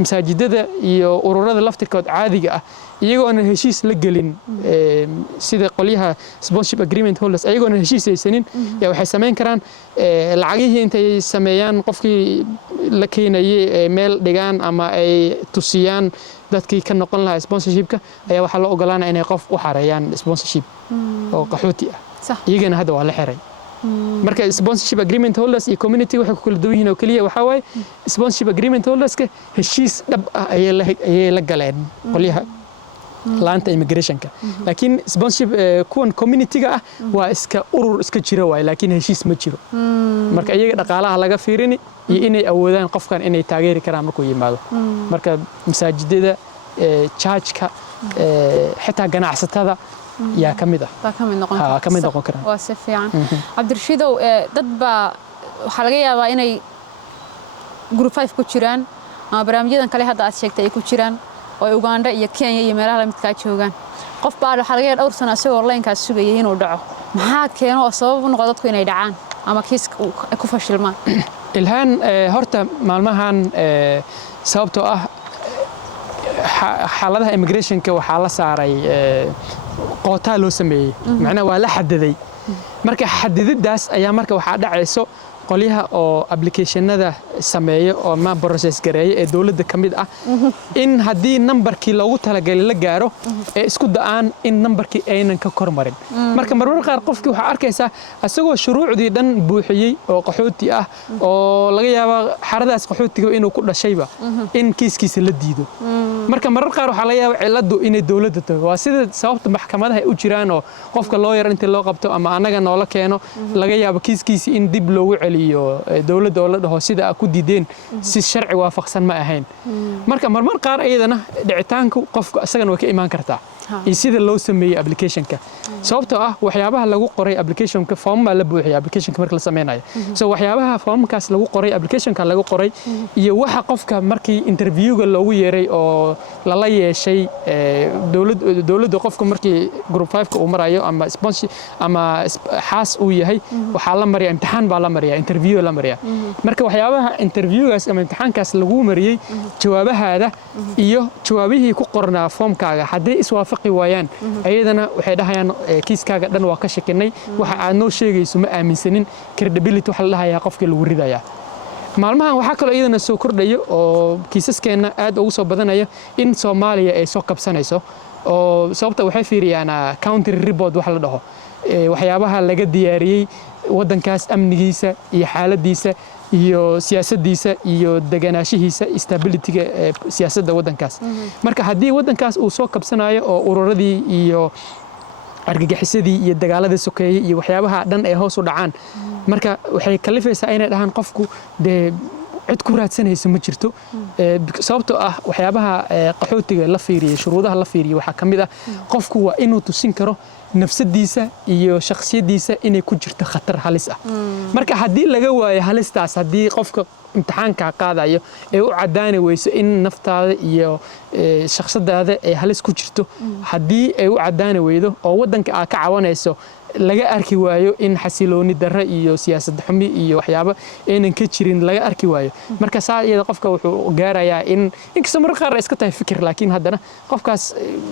masaajidada iyo ururada laftirkood caadiga ah iyagoo aan heshiis la gelin sida qolyaha sponsorship agreement holders iyagoo aan heshiis haysanin yaa waxay sameyn karaan lacagihii intay sameeyaan qofkii la keenayay meel dhigaan ama ay tusiyaan dadkii ka noqon lahaa sponsorship-ka ayaa waxaa loo ogolaanaya inay qof u xareeyaan sponsorship oo qaxooti ah iyagana hadda waa la xiray marka sponsorship agreement holders iyo community waxay ku kala duwan yihiin oo kaliya waxa waaye sponsorship agreement holders-ka heshiis dhab ah ayay la galeen qolyaha laanta immigrationka laakiin sponsorship kuwan community-ga ah waa iska urur iska jira waay laakiin heshiis ma jiro marka iyaga dhaqaalaha laga fiirini iyo inay awoodaan qofkan inay taageeri karaan markuu yimaado marka masaajidada church-ka xitaa ganacsatada yaa ka mid ah ka mid noqon karaan waa si fiican Cabdirashiidow dad baa waxa laga yaabaa inay group 5 ku jiraan ama barnaamijyadan kale hadda aad sheegtay ay ku jiraan oo Uganda iyo Kenya iyo meelaha la midka joogan qof baa waxa laga yaabaa dhowr sano asagoo online-kaas sugayay inuu dhaco maxaa keeno oo sabab u noqdo dadku inay dhacaan ama kiiska ku fashilmaan ilhaan horta maalmahan sababtoo ah xaaladaha immigration-ka waxaa la saaray qootaa loo sameeyey macnaha waa la xadiday marka xadididaas ayaa marka waxaa dhacayso qolyaha oo applicationada sameeyo oo ma process gareeyo ee dawladda ka mid ah in haddii numberkii loogu talagalay la gaaro ee isku da'aan in numberkii aynan ka kormarin marka marwar qaar qofkii waxaa arkaysaa asagoo shuruucdii dhan buuxiyey oo qaxooti ah oo laga yaabo xaradaas qaxootiga inuu ku dhashayba in kiiskiisa la diido marka marar qaar waxaa laga yaabaa ciladu inay dawladda tahay waa sida sababta maxkamadaha ay u jiraan oo qofka lawyer inta loo qabto ama anaga noola keeno laga yaabo kiiskiisa in dib loogu celiyo dawladda oo la dhaho sida ku diideen si sharci waafaqsan ma ahayn marka marmar qaar ayadana dhicitaanku qofka asagana way ka imaan kartaa iyo sida loo sameeyay application-ka sababtoo ah waxyaabaha lagu qoray application-ka form la buuxiyay application-ka marka la sameynayo so waxyaabaha formkaas lagu qoray application-ka lagu qoray iyo waxa qofka markii interview-ga loogu yeeray oo lala yeeshay dawladda qofka markii group 5-ka uu marayo ama sponsor ama xaas uu yahay waxa la mariyaa imtixaan baa la mariyaa interview la mariyaa marka waxyaabaha interview-gaas ama imtixaankaas lagu mariyay jawaabahaada iyo jawaabihii ku qornaa formkaaga haddii iswaafaqi waayaan ayadana waxay dhahayaan kiiskaaga dhan waa ka shakinay waxa aad noo sheegayso ma aaminsanin credibility waxa la dhahayaa qofkii lagu ridayaa maalmahan waxaa kaloo iyadana soo kordhayo oo kiisaskeena aad ugu soo badanaya in Soomaaliya ay soo kabsanayso oo sababta waxay fiiriyaan country report waxa la dhaho waxyaabaha laga diyaariyay wadankaas amnigiisa iyo xaaladiisa iyo siyaasaddiisa iyo deganaashihiisa stability-ga siyaasadda wadankaas marka haddii wadankaas uu soo kabsanayo oo ururadii iyo argagixisadii iyo dagaaladii sokeeyay iyo waxyaabaha dhan ay hoos u dhacaan marka waxay kalifaysaa inay dhahaan qofku dee cid ku raadsanaysa ma jirto sababtoo ah waxyaabaha qaxootiga la fiiriyay shuruudaha la fiiriyay waxaa ka mid ah qofku waa inuu tusin karo nafsadiisa iyo shakhsiyadiisa inay ku jirto khatar halis ah marka haddii laga waayo halistaas haddii qofka imtixaanka qaadayo ee u cadaani weyso in naftaada iyo shakhsiyadaada ay halis ku jirto haddii ay u cadaani weydo oo wadanka aad ka cawanayso laga arki waayo in xasilooni darro iyo siyaasad xumi iyo waxyaabo aynan ka jirin laga arki waayo marka saa iyada qofka wuxuu gaarayaa in inkastoo marka qaar iska tahay fikir laakiin haddana qofkaas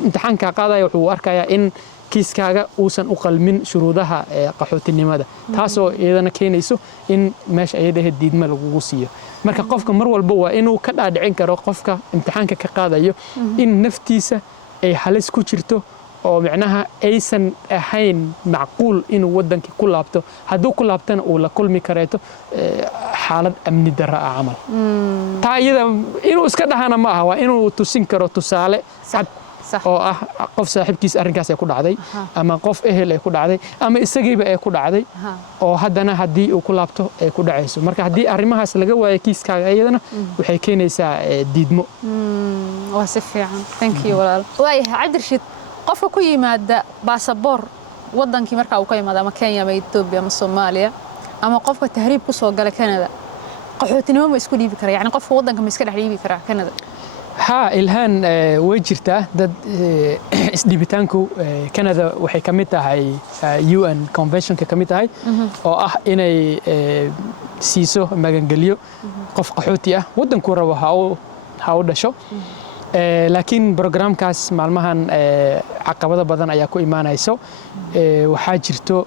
imtixaanka qaadaya wuxuu arkayaa in kiiskaaga uusan u qalmin shuruudaha qaxootinimada taasoo iyadana keenayso in meesha iyada diidma lagu siiyo marka qofka mar walba waa inuu ka dhaadhicin karo qofka imtixaanka ka qaadayo in naftiisa ay halis ku jirto oo macnaha aysan ahayn macquul inuu wadankii ku laabto hadduu ku laabtana uu la kulmi kareeto xaalad amni darro ah camal taa iyada inuu iska dhahana ma aha waa inuu tusin karo tusaale cad oo ah qof saaxiibkiis arrinkaas ay ku dhacday ama qof ehel ay ku dhacday ama isagiiba ay ku dhacday oo haddana haddii uu ku laabto ay ku dhacayso marka haddii arrimahaas laga waayo kiiskaaga iyadana waxay keenaysaa diidmo waa si fiican thank you walaal waayahay Cabdirashiid qofka ku yimaada baasaboor wadankii marka uu ka yimaado ama Kenya ama Ethiopia ama Soomaaliya ama qofka tahriib ku soo gala Canada qaxootinimo ma isku dhiibi karaa yani qofka wadanka ma iska dhex dhiibi karaa Canada ها إلهان وجرته دد إسديبتانكو كندا وحي كميتها هاي UN Convention كميتها هاي أو إني سيسو مجنجليو قف قحوتية ودن كورة وهاو دشوا لكن برنامج كاس معلمهن عقبات بدن أياكو إيمان هيسو وحاجرتو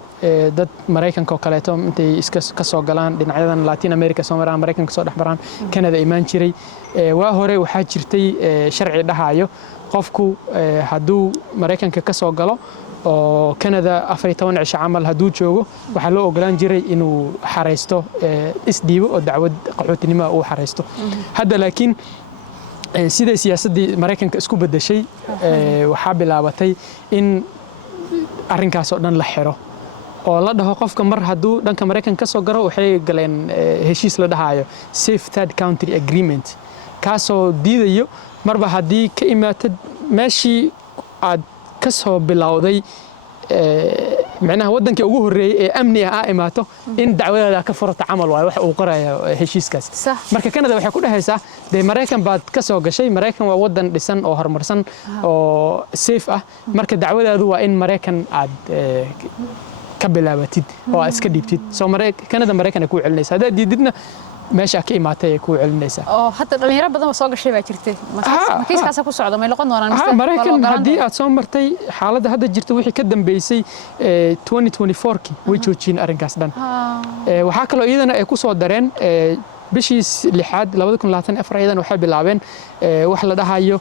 دد مريكان كوكالاتو أنت كسو جلان دين عيدان لاتين أمريكا سومران مريكان كسو دحبران كندا إيمان شري وهوري وحاجرتي شرعي دهايو قفكو هدو مريكان كسو جلو oo Canada 14 عمل haduu joogo waxa loo ogolaan jiray inuu xareysto isdiibo oo dacwad qaxootinimo uu xareysto hadda laakiin sida siyaasadii Mareykanka isku bedeshay waxa bilaabatay in arrinkaas oo dhan la xiro oo la dhaho qofka mar haduu dhanka Mareykanka soo garo waxay galeen heshiis la dhahayo safe third country agreement kaasoo diidayo marba hadii ka imaatad meeshii aad kasoo bilowday معناها waddankii ugu horeeyay ee amni ah imaato in dacwadaada ka furata camal waay wax uu qorayo heshiiskaas marka Canada waxay ku dhahaysaa de Mareykan baad ka soo gashay Mareykan waa waddan dhisan oo horumarsan oo safe ah marka dacwadaadu waa in Mareykan aad ka bilaabatid oo aad iska dhiibtid soo Canada Mareykan ay ku celinaysaa hadaa diididna meesha ka imaatay ay ku celinaysaa oo hadda dhalinyaro badan soo gashay baa jirtay kiiskaas ku socdo ma noqon doonaan mise Mareykan hadii aad soo martay xaaladda hadda jirta wixii ka dambeysay 2024 way joojin arrinkaas dhan waxa kale oo iyadana ay ku soo dareen bishii 6aad 2024 iyadana waxay bilaabeen wax la dhahayo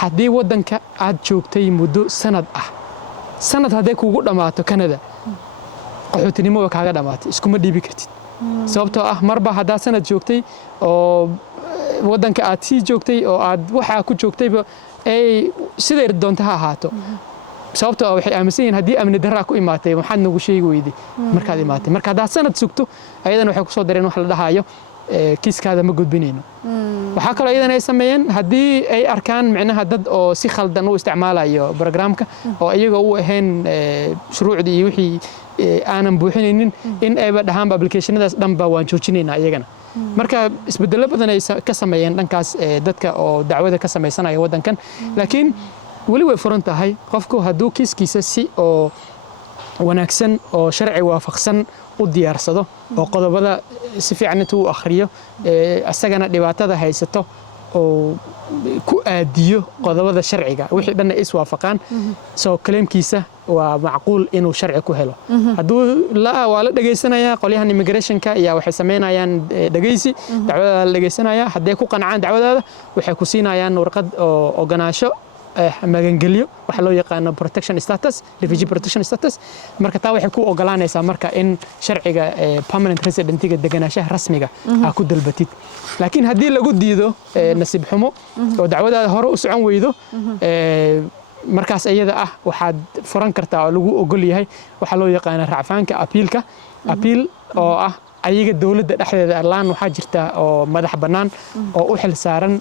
hadii waddanka aad joogtay muddo sanad haday kugu dhamaato Canada qaxootinimo kaaga dhamaatay iskuma dhiibi kartid sababtoo ah marba hadaa sanad joogtay oo waddanka aad sii joogtay oo aad waxa ku joogtayba ay sidee doonta ha ahaato sababtoo ah waxay aaminsan yihiin hadii amni darro ku imaatay waxaad nagu sheegi weyday markaad imaatay marka hadaa sanad sugto ayadana waxay ku soo dareen wax la dhahayo kiiskaada ma gudbinayno waxa kale ayadana ay sameeyeen hadii ay arkaan macnaha dad oo si khaldan u isticmaalayo barnaamijka oo iyaga u ahayn shuruucdii iyo wixii aanan buuxinaynin in ayba dhahaan applicationadaas dhanba waan joojinaynaa iyagana marka isbedelo badan ay ka sameeyeen dhankaas dadka oo dacwada ka sameeysanaya waddankan laakiin wali way furan tahay qofku hadduu kiiskiisa si oo wanaagsan oo sharci waafaqsan u diyaarsado oo qodobada si fiican intuu akhriyo asagana dhibaatada haysato oo ku aadiyo qodobada sharciga wixii dhan is waafaqaan soo claimkiisa waa macquul inuu sharci ku helo haduu waa la dhageysanayaa qolyahan immigrationka ayaa waxay sameynayaan dhageysi dacwada la dhageysanaya haday ku qancaan dacwadaada waxay ku siinayaan warqad oo oganaasho magangeliyo waxa loo yaqaan protection status refugee protection status marka taa waxay ku ogolaanaysaa marka in sharciga permanent residentiga deganaanshaha rasmiga ah ku dalbatid laakiin hadii lagu diido nasiib xumo oo dacwadaada hore u socon weydo markaas ayada ah waxaad furan kartaa oo lagu ogol yahay waxa loo yaqaan racfaanka appeal oo ah ayaga dawladda dhexdeeda laan waxa jirta oo madax banaan oo u xil saaran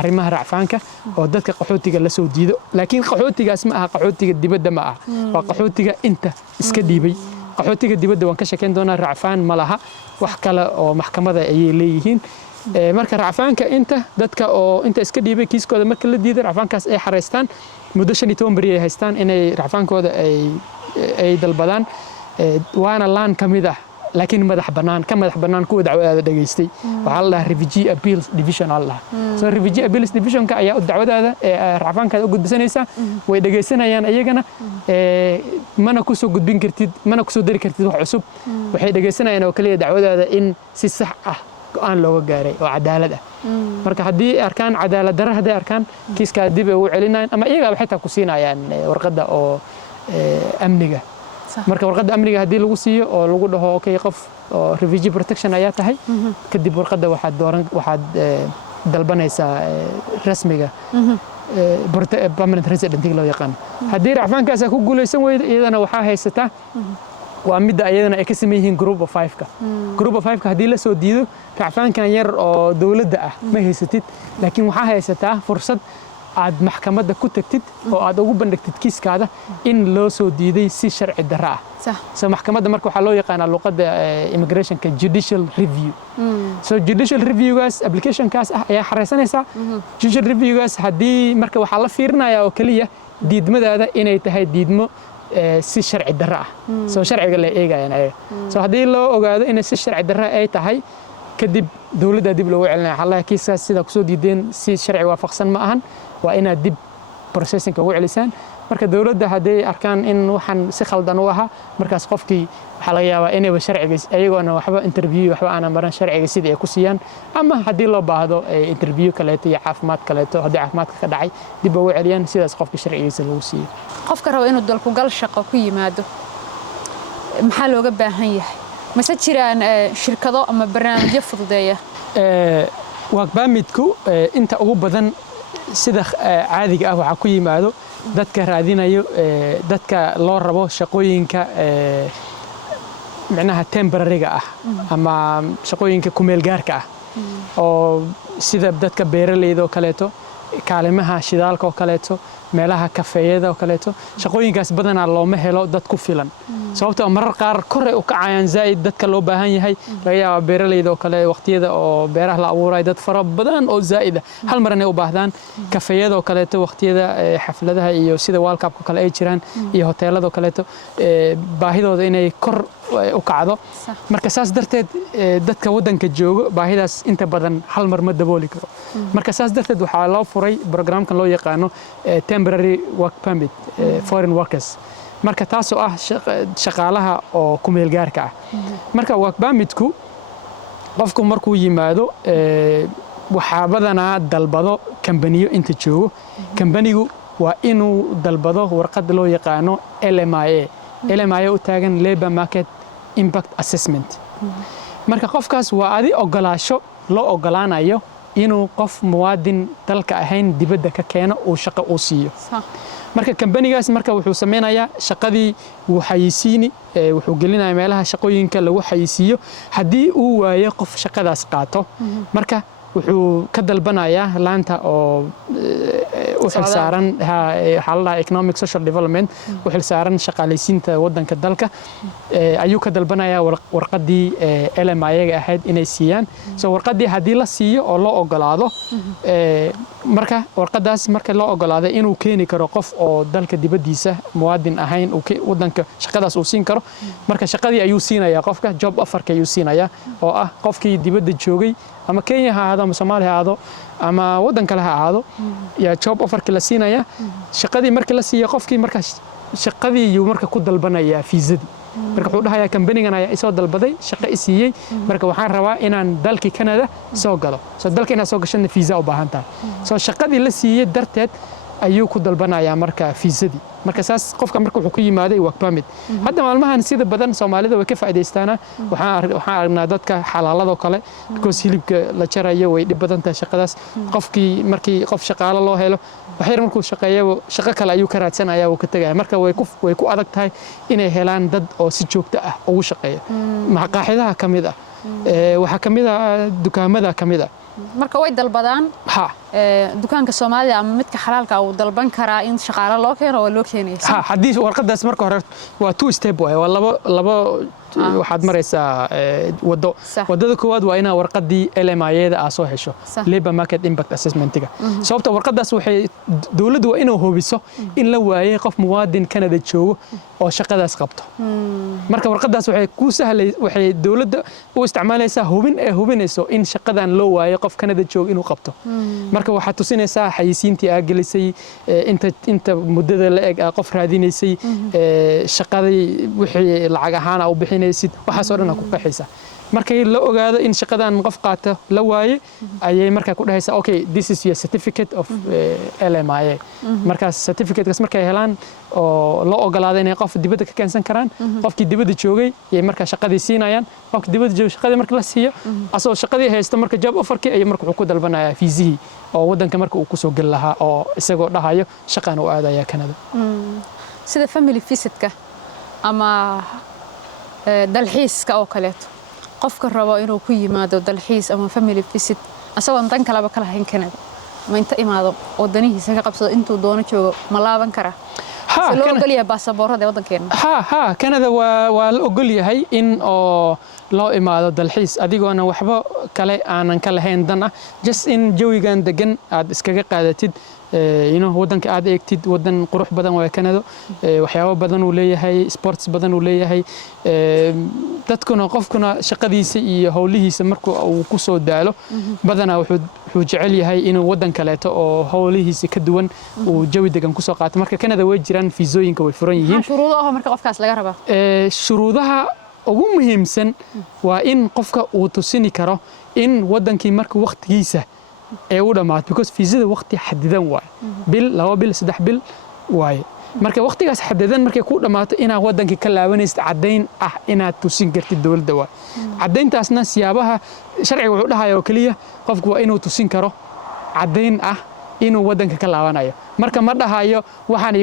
arrimaha racfaanka oo dadka qaxootiga la soo diido laakiin qaxootigaas ma aha qaxootiga dibadda ma aha waa qaxootiga inta iska dhiibay qaxootiga dibadda waan ka sheekayn doonaa racfaan ma laha wax kale oo maxkamada ay leeyihiin marka racfaanka inta dadka oo inta iska dhiibay kiiskooda marka la diiday racfaankaas ay xareystaan muddo 15 bari ay haystaan inay racfaankooda ay dalbadaan waana laan kamid ah laakiin madax banaan kuwa dacwadaada dhageystay waxa la refugee appeals division Allah so refugee appeals division ka ayaa dacwadaada racfaankaada u gudbisanaysa way dhageysanayaan ayagana mana ku soo gudbin kartid mana ku soo dari kartid wax cusub waxay dhageysanayaan oo kaliya dacwadaada in si sax ah go'aan looga gaaray oo cadaalad ah marka hadii arkaan cadaalad darro haday arkaan kiiska dib ay u celinayaan ama iyaga waxay taa ku siinayaan warqadda oo amniga marka warqadda amniga hadii lagu siiyo oo lagu dhaho okay qof oo refugee protection ayaa tahay kadib warqadda waxaad dalbanaysaa rasmiga permanent resident loo yaqaan hadii racfaankaas ku guuleysan weydo iyadana waxa haysataa waa midda ayadana ay ka sameeyeen group of 5ka group of 5ka hadii la soo diido racfaankan yar oo dawladda ah ma haysatid laakiin waxa haysataa fursad aad maxkamadda ku tagtid oo aad ugu bandhigtid kiiskaada in loo soo diiday si sharci darro ah soo maxkamadda marka waxa loo yaqaan luqadda immigrationka judicial review soo judicial reviewgaas applicationkaas ah ayaa xareysanaysa judicial reviewgaas hadii marka waxa la fiirinayaa oo kaliya diidmadaada inay tahay diidmo si sharci darro ah soo sharciga la eegayaan soo hadii loo ogaado in si sharci darro ay tahay kadib dawladda dib loogu celinaya xallaha kiisaas sida ku soo diideen si sharci waafaqsan ma ahan waa inaad dib processing ugu celisaan marka dawladda haday arkaan in waxan si khaldan u aha markaas qofkii waxa laga yaabaa inay sharciga ayagoona waxba interview waxba aan maran sharciga sidii ay ku siiyaan ama hadii loo baahdo interview kale iyo caafimaad kale hadii caafimaadka ka dhacay dib ugu celiyaan sidaas qofka sharcigiisa lagu siiyo qofka rabo inuu dalku gal shaqo ku yimaado maxaa looga baahan yahay mase jiraan shirkado ama barnaamijyo fududeeya waagbaamidku inta ugu badan sida caadiga ah waxa ku yimaado dadka raadinayo dadka loo rabo shaqooyinka macnaha temporary-ga ah ama shaqooyinka ku meel gaarka ah oo sida dadka beeraleyda oo kaleeto kaalimaha shidaalka oo kaleeto meelaha kafeeyada oo kaleeto shaqooyinkaas badanaa looma helo dad ku filan sababtoo marar qaar kor ay u kacayaan zaid dadka loo baahan yahay laga yaabo beeralayda oo kale waqtiyada oo beeraha la abuuray dad fara badan oo zaid hal mar inay u baahdaan kafeeyada oo kaleeto waqtiyada xafladaha iyo sida World Cup kale ay jiraan iyo hoteelada oo kaleeto baahidooda inay kor u kacdo marka saas darteed dadka wadanka jooga baahidaas inta badan hal mar ma dabooli karo marka saas darteed waxaa loo furay programkan loo yaqaano temporary work permit foreign workers marka taasoo ah shaqaalaha oo ku meel gaarka ah marka work permitku qofku markuu yimaado waxaa badanaa dalbado kambaniyo inta joogo kambanigu waa inuu dalbado warqad loo yaqaano LMIA u taagan Labor Market Impact Assessment marka qofkaas waa adi ogolaasho loo ogolaanayo inuu qof muwaadin dalka ahayn dibadda ka keeno uu shaqo u siiyo marka kambanigaas marka wuxuu sameynayaa shaqadii uu xayisiini wuxuu gelinayaa meelaha shaqooyinka lagu xayisiyo haddii uu waayo qof shaqadaas qaato marka wuxuu ka dalbanayaa laanta oo u xilsaaran xaaladaha economic social development u xilsaaran shaqaalaysiinta wadanka dalka ayuu ka dalbanayaa warqadii LMIA ahayd inay siiyaan soo warqadii haddii la siiyo oo loo ogolaado marka warqadaas marka loo ogolaado inuu keeni karo qof oo dalka dibadiisa muwaadin ahayn wadanka shaqadaas uu siin karo marka shaqadii ayuu siinayaa qofka job offer-ka ayuu siinayaa oo ah qofkii dibadda joogay ama Kenya ha ahaado ama Soomaaliya ha ahaado ama wadan kale ha ahaado ya job offer-ka la siinaya shaqadii markii la siiyo qofkii marka shaqadii uu marka ku dalbanaya fiisadii marka wuxuu dhahayaa kambanigan ayaa isoo dalbaday shaqo i siiyay marka waxaan rabaa inaan dalkii Canada soo galo soo dalka inaan soo gashana fiisa u baahan tahay soo shaqadii la siiyay darteed ayuu ku dalbanayaa marka fiisadii marka saas qofka marka wuxuu ku yimaaday work permit hadda maalmahan sida badan Soomaalida way ka faa'iideystaana waxaan aragnaa dadka xalaalada kale because hilibka la jarayo way dhib badan tahay shaqadaas qofkii markii qof shaqaale loo helo waxay markuu shaqeeyo shaqo kale ayuu ka raadsanayaa oo ka tagay marka way ku adag tahay inay helaan dad oo si joogto ah ugu shaqeeya maqaaxidaha kamid ah waxa kamid ah dukaamada kamid ah marka way dalbadaan dukaanka Soomaalida ama midka xalaalka uu dalban karaa in shaqaale loo keeno oo loo keenaysa haddii warqadaas marka hore waa two step way waa labo waxaad maraysaa wadada koowaad waa inaa warqadii LMIA-da aad soo hesho Labor Market Impact Assessment-ga sababta warqadaas waxay dawladdu waa inuu hubiso in la waayay qof muwaadin Canada joogo oo shaqadaas qabto marka warqadaas waxay ku sahlay waxay dawladda u isticmaalaysaa hubinayso in shaqadan loo waayay qof Canada joogo inuu qabto marka waxaad tusinaysaa xayisiintii aad gelisay inta muddada la eg qof raadinaysay shaqadii wixii lacag ahaan u bixinaysid waxa soo dhan ku qaxaysa markay la ogaado in shaqadan qof qaato la waaye ayay markaa ku dhahaysaa okay this is your certificate of LMIA markaas certificate-kaas markay helaan oo loo ogolaado inay qof dibadda ka keensan karaan qofkii dibadda joogay ay markaa shaqadii siinayaan qofkii dibadda joogay shaqadii marka la siiyo asoo shaqadii haysto marka job offer-kii ay marka wuxuu ku dalbanayaa fiisihii oo wadanka marka uu ku soo gal lahaa oo isagoo dhahayo shaqan uu aadaya Canada sida family visit-ka ama dalxiiska oo kaleeto qofka rabo inuu ku yimaado dalxiis ama family visit asagoo dan kale kala hayn Canada ma inta imaado wadanihiisa ka qabsado intuu doono joogo ma laaban kara loo ogol yahay baasaboorada wadankeena Canada waa la ogol yahay in oo loo imaado dalxiis adigoona waxba kale aanan ka lahayn dan ah just in jawigan degan aad iskaga qaadatid wadanka aad eegtid wadan qurux badan waa Canada waxyaabo badan uu leeyahay sports badan uu leeyahay dadkuna qofkuna shaqadiisa iyo hawlihiisa markuu uu ku soo daalo badana wuxuu jecel yahay inuu wadan kaleeto oo hawlihiisa ka duwan uu jawi degan ku soo qaato marka Canada way jiraan fiisooyinka way furan yihiin shuruudaha marka qofkaas laga raba shuruudaha ugu muhiimsan waa in qofka uu tusini karo in wadankii marka waqtigiisa ee u dhamaad because fiisada waqti xadidan waay bil 2 bil 3 bil waay marka waqtigaas xadidan markay ku dhamaato ina wadankii ka laabanaysid cadeyn ah inaad tusin kartid dawladda waay cadeyntaasna siyaabaha sharciga wuxuu dhahayo kaliya qofku waa inuu tusin karo cadeyn ah inuu wadanka ka laabanayo marka ma dhahayo waxaan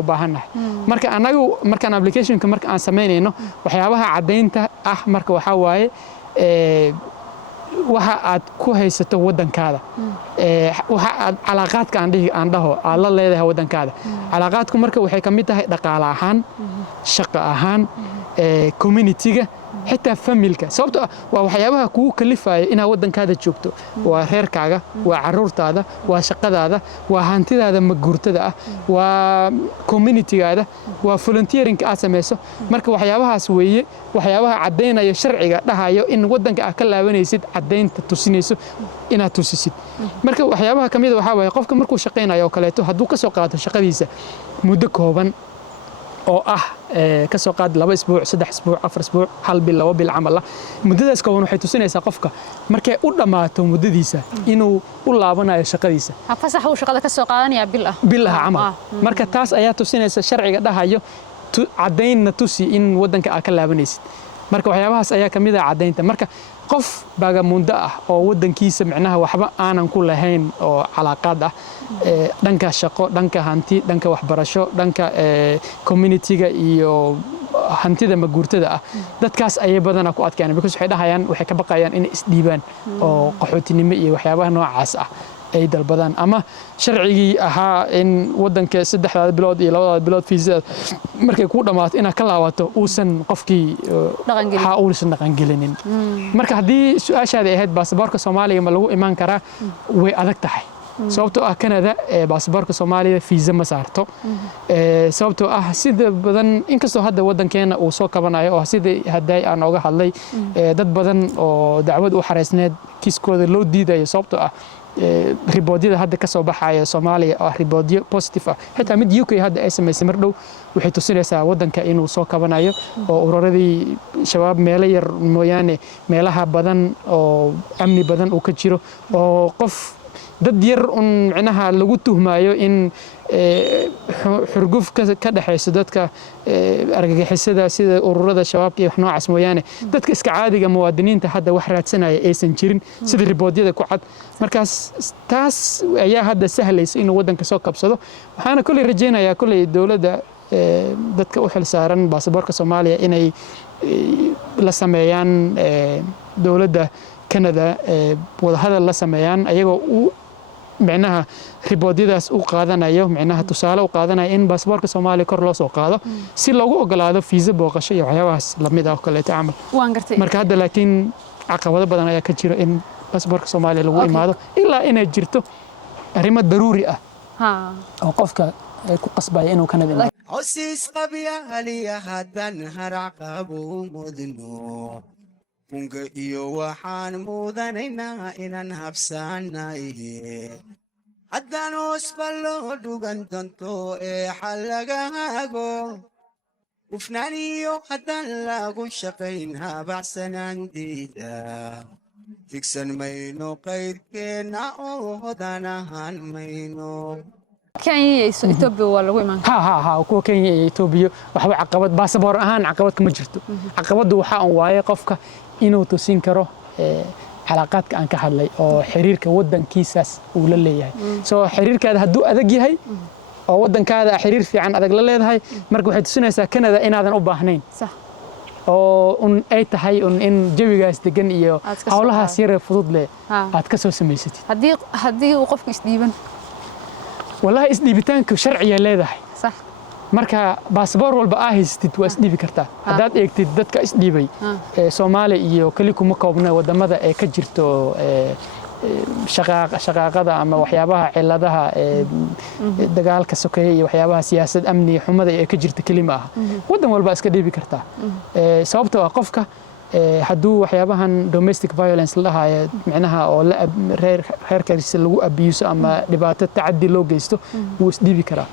u baahanahay marka anagu markaan application-ka marka aan sameynayno waxyaabaha cadeynta ah marka waxa waaye waxa aad ku haysato waddankaada waxa aad calaaqaadka aan dhaho aad la leedahay waddankaada calaaqaadku marka waxay ka mid tahay dhaqaale ahaan shaqo ahaan community-ga xitaa familka sababtoo ah waa waxyaabaha kugu kalifaya inaad waddankaada joogto waa reerkaaga waa carruurtaada waa shaqadaada waa hantidaada maguurtada ah waa community-gaada waa volunteering aad samayso marka waxyaabahaas weeye waxyaabaha caddaynaya sharciga dhahayo in waddanka aad ka laabanaysid caddaynta tusinayso inaad tusisid marka waxyaabaha ka mid ah waxaa waaye qofka markuu shaqaynayo oo kaleeto hadduu ka soo qaato shaqadiisa muddo kooban oo ah ka soo qaad 2 isbuuc 3 isbuuc 4 isbuuc 1 bil 2 bil camal muddadaas kooban waxay tusinaysaa qofka markay u dhamaato muddadiisa inuu u laabanayo shaqadiisa fasax uu shaqada ka soo qaadanaya bil camal marka taas ayaa tusinaysa sharciga dhahayo caddaynna tusi in waddanka aad ka laabanaysid marka waxyaabahaas ayaa ka mid ah caddaynta marka qof baagamundo ah oo waddankiisa micnaha waxba aanan ku lahayn oo calaaqaad ah dhanka shaqo dhanka hanti dhanka waxbarasho dhanka community-ga iyo hantida maguurtada ah dadkaas ayay badanaa ku adkaaneen because waxay ka baqayaan inay isdhiibaan oo qaxootinimo iyo waxyaabaha noocaas ah ay dalbadaan ama sharcigii ahaa in waddanka 3 bilood iyo 2 bilood fiisada markay ku dhamaato inaad ka laabato uusan qofkii uusan dhaqangelinin marka haddii su'aashaada ahayd baasaboorka Soomaaliga ma lagu iman karaa way adag tahay sababtoo ah Canada baasaboorka Soomaaliya fiisa ma saarto sababtoo ah sida badan inkastoo hadda waddankeena uu soo kabanayo oo sida haday aan oga hadlay dad badan oo dacwad u xareysneed kiiskooda loo diidayo sababtoo ah riboodyada hadda ka soo baxaya Soomaaliya oo riboodyo positive ah xitaa mid UK hadda ay sameysay mar dhow waxay tusinaysaa waddanka inuu soo kabanayo oo ururadii shabaab meelo yar mooyaane meelaha badan oo amni badan uu ka jiro oo qof dad yar micnaha lagu tuhmayo in xurguf ka dhaxayso dadka argagixisada sida ururada shabaabka iyo wax noocaas mooyaane dadka iska caadiga muwaadiniinta hadda wax raadsanaya aysan jirin sida riboodyada ku cad markaas taas ayaa hadda sahlaysa inuu waddanka soo kabsado waxaana kulli rajaynayaa kulli dawladda dadka u xilsaaran baasaboorka Soomaaliya inay la sameeyaan dawladda Canada wada hadal la sameeyaan ayagoo u micnaha riboodyadaas u qaadanayo micnaha tusaale u qaadanayo in baasaboorka Soomaaliya kor loo soo qaado si loogu ogolaado fiisa booqasho iyo waxyaabahaas la mid ah oo kale tacaamul waan gartay marka hadda laakiin caqabado badan ayaa ka jira in baasaboorka Soomaaliya lagu imaado ilaa inay jirto arrimo daruuri ah oo qofka ku qasbaya inuu Canada imaado عسيس قبيا هليا هادان هرعقابو مدنو kunga iyo waxaan muudanaynaa inaan habsaanaye haddaan hoosba loo dhugan danto ee xallagaago hufnaan iyo haddaan lagu shaqayn habacsanaandiida figsan mayno qayrkeenna oo hodan ahaan mayno Kenya Ethiopia waa lagu iman ha kuwa Kenya iyo Ethiopia waxba caqabad baasaboor ahaan caqabad kama jirto caqabadu waxa aan waaye qofka inuu tusin karo calaaqaadka aan ka hadlay oo xiriirka waddankiisaas uu la leeyahay soo xiriirkaada hadduu adag yahay oo waddankaada xiriir fiican adag la leedahay marka waxay tusinaysaa Canada inaadan u baahnayn sax oo ay tahay in jawigaas degan iyo hawlahaas yar fudud leh aad ka soo samaysatid haddii uu qofku isdhiiban wallahi isdhiibitaanku sharciga leedahay sax marka baasaboor walba aa haystid waa isdhiibi kartaa haddaad eegtid dadka isdhiibay Soomaaliya iyo kali kuma koobna wadamada ee ka jirto shaqaaqada ama waxyaabaha ciladaha dagaalka sokeeye iyo waxyaabaha siyaasad amni xumada ee ka jirta kelima ah wadan walba iska dhiibi kartaa sababtoo ah qofka hadduu waxyaabahan domestic violence la dhahayo micnaha oo reerkiisa lagu abuse ama dhibaato tacaddi loo geysto wuu isdhiibi karaa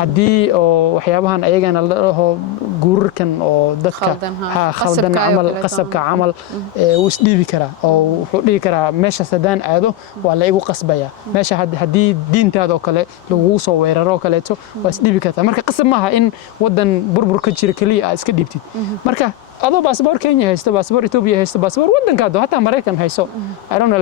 haddii oo waxyaabahan ayagana la dhaho guurarkan oo dadka khaldan camal qasabka camal wuu isdhiibi karaa oo wuxuu dhihi karaa meeshaas haddaan aado waa la igu qasbaya meesha haddii diintaada oo kale lagugu soo weeraro oo kaleeto waa isdhiibi kartaa marka qasab maaha in waddan burbur ka jira keliya aad iska dhiibtid marka adoo baasaboor Kenya haysto baasaboor Ethiopia haysto baasaboor waddankaada hatta Mareykan haysto I don't know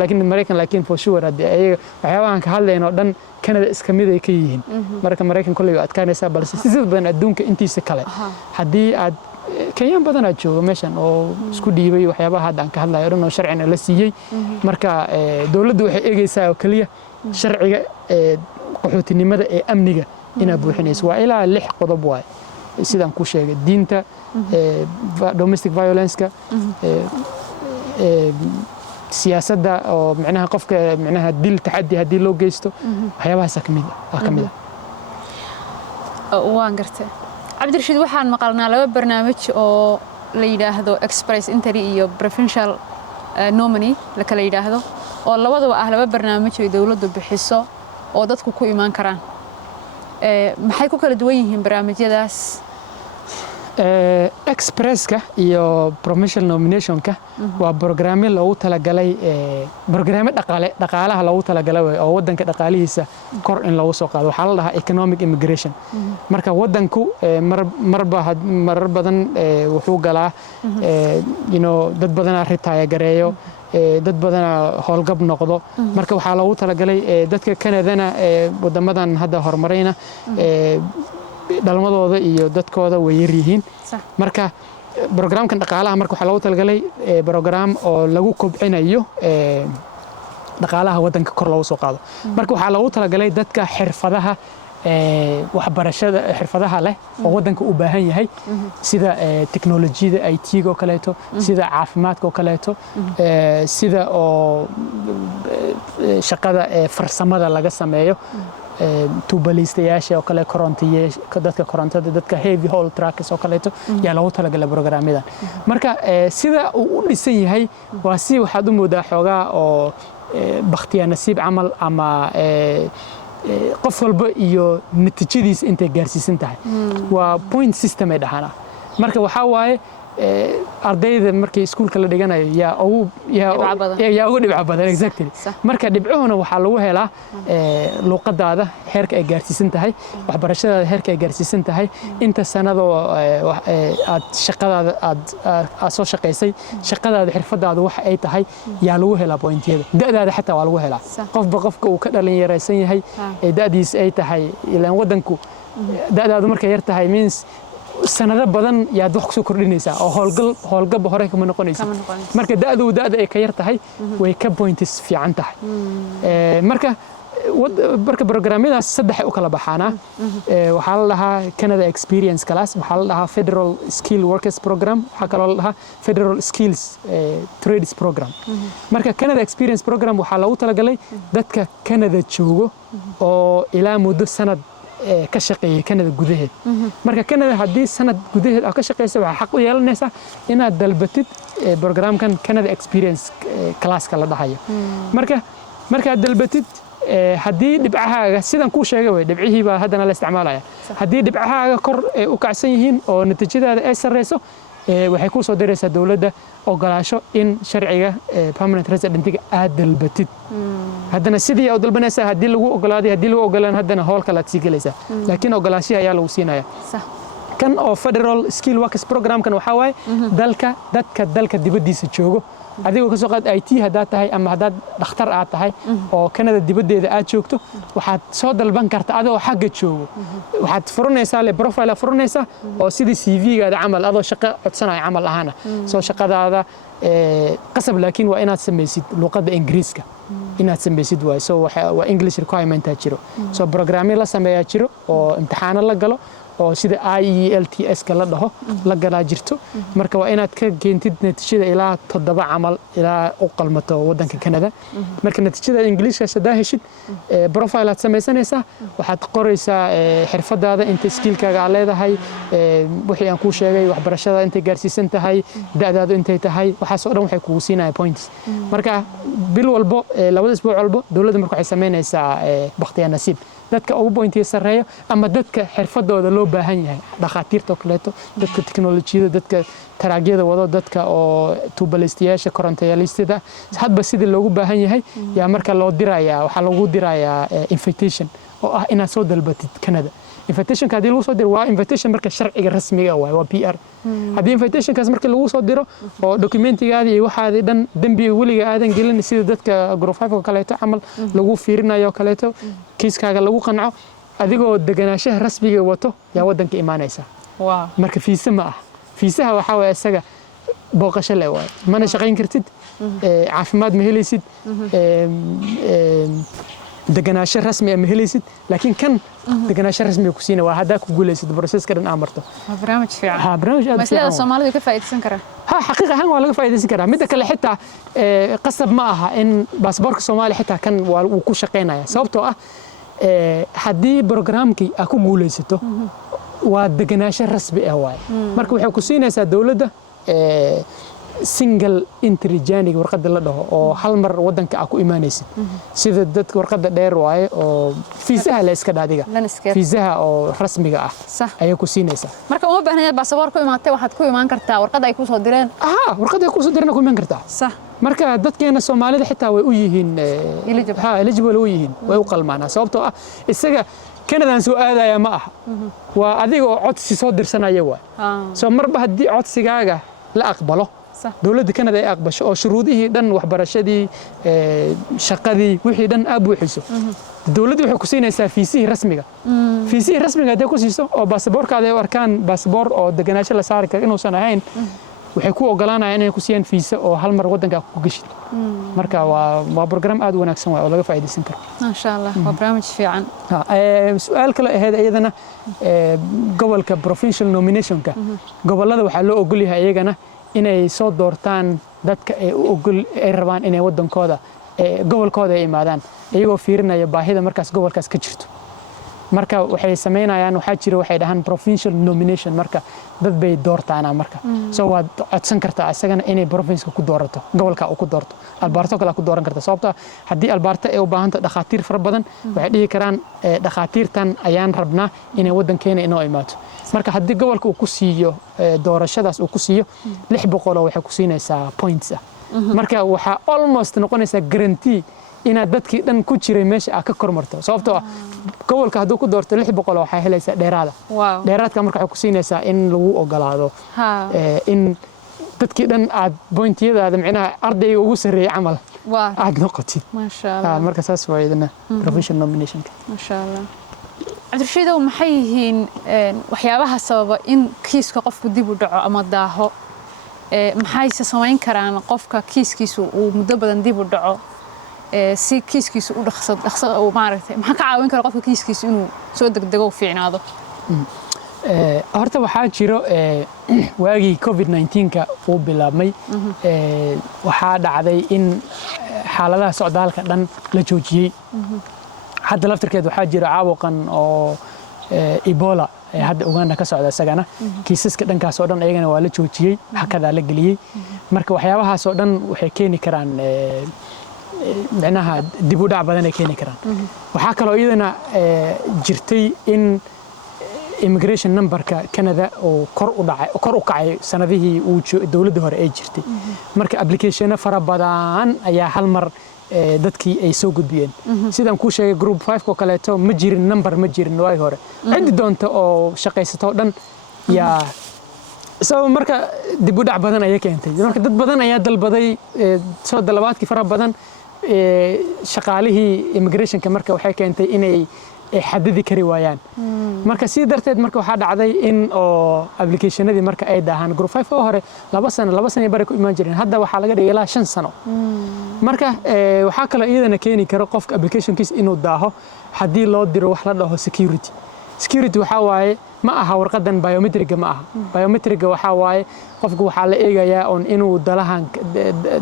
laakiin for sure hadii ay waxyaabahan ka hadlayno dhan Canada iska mid ay ka yihiin marka Mareykan kulliga adkaanaysa balse sidoo badan adduunka intiisa kale hadii aad kenyaan badanaa jooga meeshan oo isku dhiibay waxyaabaha hadda aan ka hadlayo dhan oo sharcina la siiyey marka dowladdu waxay eegaysaa oo kaliya sharciga qaxootinimada ee amniga inaa buuxinayso waa ilaa 6 qodob waay sidaan ku sheegay diinta domestic violence-ka siyaasadda oo macnaha qofka macnaha dil taxaddi haddii loo geysto waxyaabahaas ka mid waan gartay cabdirashiid waxaan maqalnaa 2 barnaamij oo la yiraahdo express entry iyo provincial nominee la kala yiraahdo oo labaduba ah 2 barnaamij oo dawladdu bixiso oo dadku ku iman karaan maxay ku kala duwan yihiin barnaamijyadaas expresska iyo provincial nominationka waa barnaamij loogu talagalay barnaamij dhaqaalaha loogu talagalay oo wadanka dhaqaalihiisa kor in lagu soo qaado waxa la dhahaa economic immigration marka wadanku marar badan wuxuu galaa dad badan retire gareeyo dad badan howlgab noqdo marka waxa loogu talagalay dadka Canada-na wadamadan hadda horumarayna dhalmadooda iyo dadkooda way yar yihiin marka barnaamijkan dhaqaalaha marka waxa loogu talagalay barnaamij oo lagu kobcinayo dhaqaalaha wadanka kor loogu soo qaado marka waxa loogu talagalay dadka xirfadaha waxbarashada xirfadaha leh oo wadanka u baahan yahay sida teknolojiyada IT-ga oo kaleeto sida caafimaadka oo kaleeto sida oo shaqada farsamada laga sameeyo tuubalistayaasha oo kale dadka korontada dadka heavy haul trucks oo kaleeto yaa loogu talagalay barnaamijyadan marka sida uu u dhisan yahay waa si waxaad u moodaa xoogaa oo bakhtiya nasiib camal ama qof walba iyo natiijadiisa intay gaarsiisan tahay waa point system ay dhaxana marka waxa waaye ardayda markay iskuulka la dhiganayo yaa ugu dhibca badan exactly marka dhibcuhuna waxa lagu helaa luqadaada heerka ay gaarsiisan tahay waxbarashadaada heerka ay gaarsiisan tahay inta sanadoo aad shaqadaada aad soo shaqaysay shaqadaada xirfadaada waxa ay tahay yaa lagu helaa pointyada da'daada xataa waa lagu helaa qofka uu ka dhalin yaraysan yahay da'diisa ay tahay ilaan wadanku da'daadu markay yar tahay means sanado badan yaad wax ku soo kordhinaysaa oo howlgab hore kama noqonaysa marka da'da ay ka yar tahay way ka points fiican tahay marka barnaamijyadaas 3 u kala baxaana waxa la dhahaa Canada Experience Class waxa la dhahaa Federal Skill Workers Program waxa kale la dhahaa Federal Skills Trades Program marka Canada Experience Program waxa lagu talagalay dadka Canada joogo oo ilaa muddo sanad ka shaqeeyay Canada gudaheed marka Canada hadii sanad gudaheed aad ka shaqeysay waxa xaq u yeelanaysaa inaad dalbatid barnaamijkan Canada Experience Class-ka la dhahayo marka dalbatid hadii dhibcahaaga sidan ku sheegay way dhibcihii baa hadana la isticmaalaya hadii dhibcahaaga kor u kacsan yihiin oo natiijadaada ay sareyso waxay ku soo diraysaa dawladda ogolaasho in sharciga permanent resident-ga aad dalbatid haddana sidii aad dalbanaysaa hadii lagu ogolaaday hadii lagu ogolaan haddana howlka la sii galaysaa laakiin ogolaashiya ayaa lagu siinaya kan oo Federal Skill Workers Program kan waxa waaye dalka dibadiisa joogo adigoo ka soo qaad IT hadaad tahay ama hadaad dhakhtar aad tahay oo Canada dibadeeda aad joogto waxaad soo dalban kartaa adoo xagga joogo waxaad furanaysaa profile furanaysaa oo sidii CV-gaada camal adoo shaqo codsanaya camal ahana soo shaqadaada qasab laakiin waa inaad samaysid luqadda Ingiriiska inaad samaysid waay soo waa English requirement jiro soo barnaamij la sameeyaa jiro oo imtixaano la galo oo sida IELTS-ka la dhaho la galaa jirto marka waa inaad ka geentid natiijada ilaa 7 camal ilaa u qalmato wadanka Canada marka natiijada Ingiriiska hadaa heshid profile aad samaysanaysaa waxaad qoraysaa xirfadaada inta skillkaaga aad leedahay wixii aan ku sheegay waxbarashada intay gaarsiisan tahay da'daadu intay tahay waxaas oo dhan waxay kugu siinayaan points marka bil walbo 2 isbuuc walbo dawladda marka waxay sameynaysaa bakhtiya nasiib dadka ugu pointiga sareeyo ama dadka xirfadooda loo baahan yahay dhaqaatiirta oo kaleeto dadka teknolojiyada dadka taraagyada wado dadka oo tuubalistayaasha korontayaalistada hadba sidii loogu baahan yahay yaa marka loo dirayaa waxa lagu dirayaa invitation oo ah inaad soo dalbatid Canada invitation ka hadii lagu soo diro waa invitation marka sharciga rasmiga ah waa PR hadii invitation kaas marka lagu soo diro oo documentigaada iyo waxaad dhan dambiga waliga aadan gelin sida dadka group 5 oo kaleeto amal lagu fiirinayo kaleeto kiiskaaga lagu qanco adigoo deganaanshaha rasmiga wato yaa wadanka iimaanaysa marka fiisa ma ah fiisaha waxaa waaye isaga booqasho leh waaye mana shaqayn kartid caafimaad ma helaysid deganaansho rasmi ah ma helaysid laakiin kan deganaansho rasmi ku siina waa haddaa ku guulaysid processka dhan aad marto barnaamij fiican barnaamij aad maslada Soomaalidu ka faa'iideysan karaan xaqiiqa ahaan waa laga faa'iideysan karaa midda kale xitaa qasab ma aha in baasaboorka Soomaaliya xitaa kan waa uu ku shaqeynaya sababtoo ah haddii programkii aad ku guulaysato waa deganaansho rasmi ah waaye marka waxay ku siinaysaa dawladda single entry journey warqadda la dhaho oo hal mar wadanka aad ku imaanaysid sida dadka warqadda dheer waaye oo fiisaha la iska dhaadiga fiisaha oo rasmiga ah ayay ku siinaysaa marka uma baahnayd baasaboor ku imaatay waxaad ku imaan kartaa warqadda ay ku soo direen warqadda ay ku soo direen ku imaan kartaa marka dadkeena Soomaalida xitaa way u yihiin eligible u yihiin way u qalmaanaa sababtoo ah isaga Canada soo aadaya ma aha waa adiga oo codsi soo dirsanaya waa soo marba hadii codsigaaga la aqbalo dawladda Canada ay aqbasho oo shuruudihii dhan waxbarashadii shaqadii wixii dhan aad buuxiso dawladdu waxay ku siinaysaa fiisihii rasmiga haday ku siiso oo baasaboorkaada ay arkaan baasaboor oo deganaansho la saari karo inuusan ahayn waxay ku ogolaanayaan inay ku siiyaan fiisa oo hal mar wadanka ku gashid marka waa program aad u wanaagsan oo laga faa'iideysan karo ma sha Allah waa barnaamij fiican su'aal kale ahayd iyadana gobolka provincial nominationka gobolada waxa loo ogol yahay iyagana inay soo doortaan dadka ay rabaan inay wadankooda gobolkooda ay imaadaan iyagoo fiirinaya baahida markaas gobolkaas ka jirto marka waxay sameynayaan waxaa jira waxay dhahan provincial nomination marka dad bay doortaana marka soo waad codsan kartaa isagana inay province ku doorato gobolka uu ku doorto albaarto kale ku dooran kartaa sababtoo haddii albaarta ay u baahanto dhaqaatiir fara badan waxay dhihi karaan dhaqaatiirtan ayaan rabnaa inay wadankeena inoo imaato marka haddii gobolka uu ku siiyo doorashadaas uu ku siiyo 600 waxay ku siinaysaa points marka waxa almost noqonaysa guarantee inaad dadkii dhan ku jiray meesha aad ka kormarto sababtoo gobolka hadduu ku doorto 600 waxay helaysaa dheeraadka marka waxay ku siinaysaa in lagu ogolaado in dadkii dhan aad pointiyadaada macnaha ardayga ugu sareeyay camal aad noqotid ma sha Allah marka saas waa idina provincial nomination ma sha Allah Cabdirashiidow maxay yihiin waxyaabaha sababa in kiiska qofku dib u dhaco ama daaho maxay samayn karaan qofka kiiskiisu uu muddo badan dib u dhaco si kiiskiisu u dhaqso oo maaragtay maxaa ka caawin kara qofka kiiskiisu inuu soo degdego fiicnaado horta waxaa jiro waagii COVID-19ka uu bilaabmay waxaa dhacday in xaaladaha socdaalka dhan la joojiyay hadda laftirkeed waxaa jira caabuqan oo Ebola hadda Uganda ka socda isagana kiisaska dhankaas oo dhan ayagana waa la joojiyay hakadaa la geliyay marka waxyaabahaas oo dhan waxay keeni karaan macnaha dib u dhac badan ay keeni karaan waxa kale oo iyadana jirtay in immigration numberka Canada oo kor u kacay sanadihii uu dawladda hore ay jirtay marka application fara badan ayaa hal mar dadkii ay soo gudbiyeen sidaan ku sheegay group 5 ko kaleeto ma jirin number ma jirin way hore cid doonto oo shaqaysato dhan yaa sabab marka dib u dhac badan ayaa keentay marka dad badan ayaa dalbaday soo dalabaadkii fara badan shaqaalihii immigrationka marka waxay keentay inay xadidi kari waayaan marka si darteed marka waxa dhacday in oo applicationadii marka ay daahan group 5 oo hore 2 sano bari ku imaan jireen hadda waxa laga dhigay ilaa 5 sano marka waxa kale iyadana keeni karo qofka applicationkiisa inuu daaho hadii loo diro wax la dhaho security waxa waaye ma aha warqadan biometric ma aha biometric waxa waaye qofku waxa la eegayaa on inuu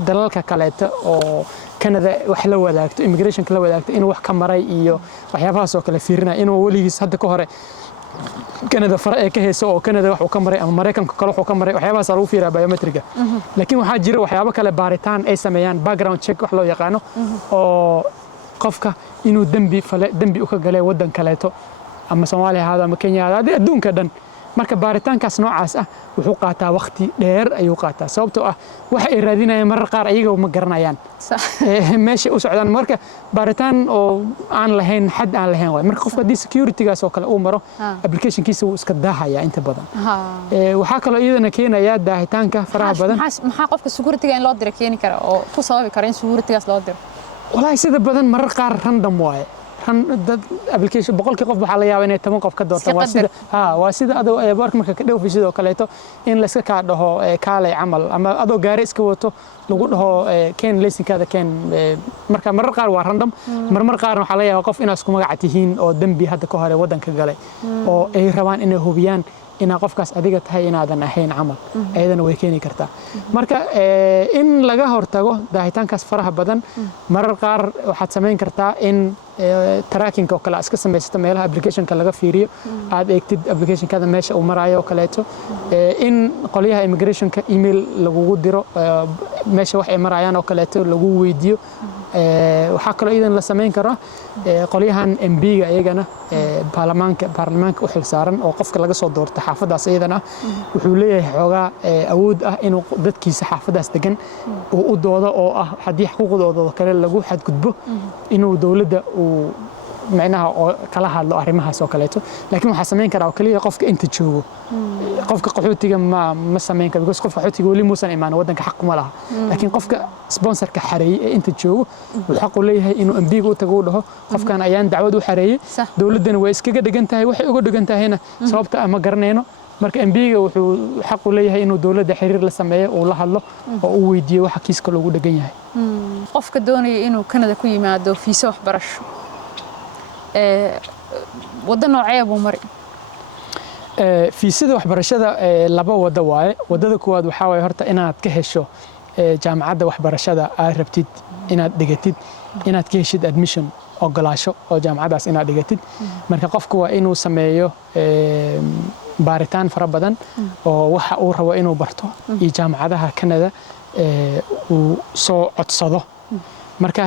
dalalka kaleeto oo Canada wax la wadaagto immigration la wadaagto inuu wax ka maray iyo waxyaabahaas oo kale fiirinaa inuu waligiis hadda ka hore Canada fara ee ka heeso oo Canada wax uu ka maray ama Mareykanka kale wax uu ka maray waxyaabahaas lagu fiiraa biometric laakiin waxa jira waxyaabo kale baaritaan ay sameeyaan background check wax loo yaqaano oo qofka inuu dambi u ka galay wadan kaleeto ama Soomaaliya hada ama Kenya hada adduunka dhan marka baaritaankaas noocaas ah wuxuu qaataa waqti dheer ayuu qaataa sababtoo ah waxa ay raadinayaan marar qaar ayaga ma garanayaan meesha u socdaan marka baaritaan oo aan lahayn xad aan lahayn way marka qofka hadii securitygaas oo kale uu maro applicationkiisa uu iska daahaya inta badan waxa kale iyadana keenaya daahitaanka faraha badan maxaa qofka securityga in loo diro keeni kara oo ku sababi kara in securitygaas loo diro wallahi sida badan marar qaar random way dad application boqolkii qof waxaa la yaabaa inay 10 qof ka doortaan waa sida adoo airport marka ka dhow sidoo kaleeto in la iska ka dhaho kaalay camal ama adoo gaari iska wato lagu dhaho keen laysinkaada keen marka marar qaar waa random marmar qaarna waxaa la yaabaa qof inaad isku magac tihiin oo dambi hadda ka hore wadanka galay oo ay rabaan inay hubiyaan ina qofkaas adiga tahay inaadan ahayn camal ayadana way keeni kartaa marka in laga hortago daahitaankaas faraha badan marar qaar waxaad samayn kartaa in tracking oo kale iska samaysato meelaha application-ka laga fiiriyo aad eegtid application-kada meesha uu marayo oo kaleeto in qoliyaha immigration-ka email lagugu diro meesha wax ay marayaan oo kaleeto lagu weydiiyo waxaa kaloo idan la samayn karaa qoliyahan MB-ga iyagana baarlamaanka u xil saaran oo qofka laga soo doorto xaafadaas iyadana wuxuu leeyahay xoogaa awood ah inuu dadkiisa xaafadaas degan uu u doodo oo ah haddii xuquuqdooda kale lagu xadgudbo inuu dowladda uu macnaha kala hadlo arrimahaas oo kaleeto laakiin waxa samayn karaa kaliya qofka inta joogo qofka qaxootiga ma samayn karo because qofka qaxootiga wali muusan imaan wadanka xaq ma laha laakiin qofka sponsorka xareeyay ee inta joogo wuxuu xaq u leeyahay inuu MB-ga u tago u dhaho qofkan ayaan dacwad u xareeyay dowladana way iskaga dhigan tahay waxay uga dhigan tahayna sababta ama garanayno marka MB-ga wuxuu xaq u leeyahay inuu dowladda xiriir la sameeyo oo la hadlo oo uu weydiiyo waxa kiiska loogu dhigan yahay qofka doonaya inuu Canada ku yimaado fiisa waxbarasho waddan noocee buu mari fiisada waxbarashada laba wada waaye wadada koowaad waxa way horta inaad ka hesho jaamacadda waxbarashada aad rabtid inaad dhigatid inaad ka heshid admission ogolaasho oo jaamacadaas inaad dhigatid marka qofku waa inuu sameeyo baaritaan fara badan oo waxa uu rabo inuu barto iyo jaamacadaha Canada uu soo codsado marka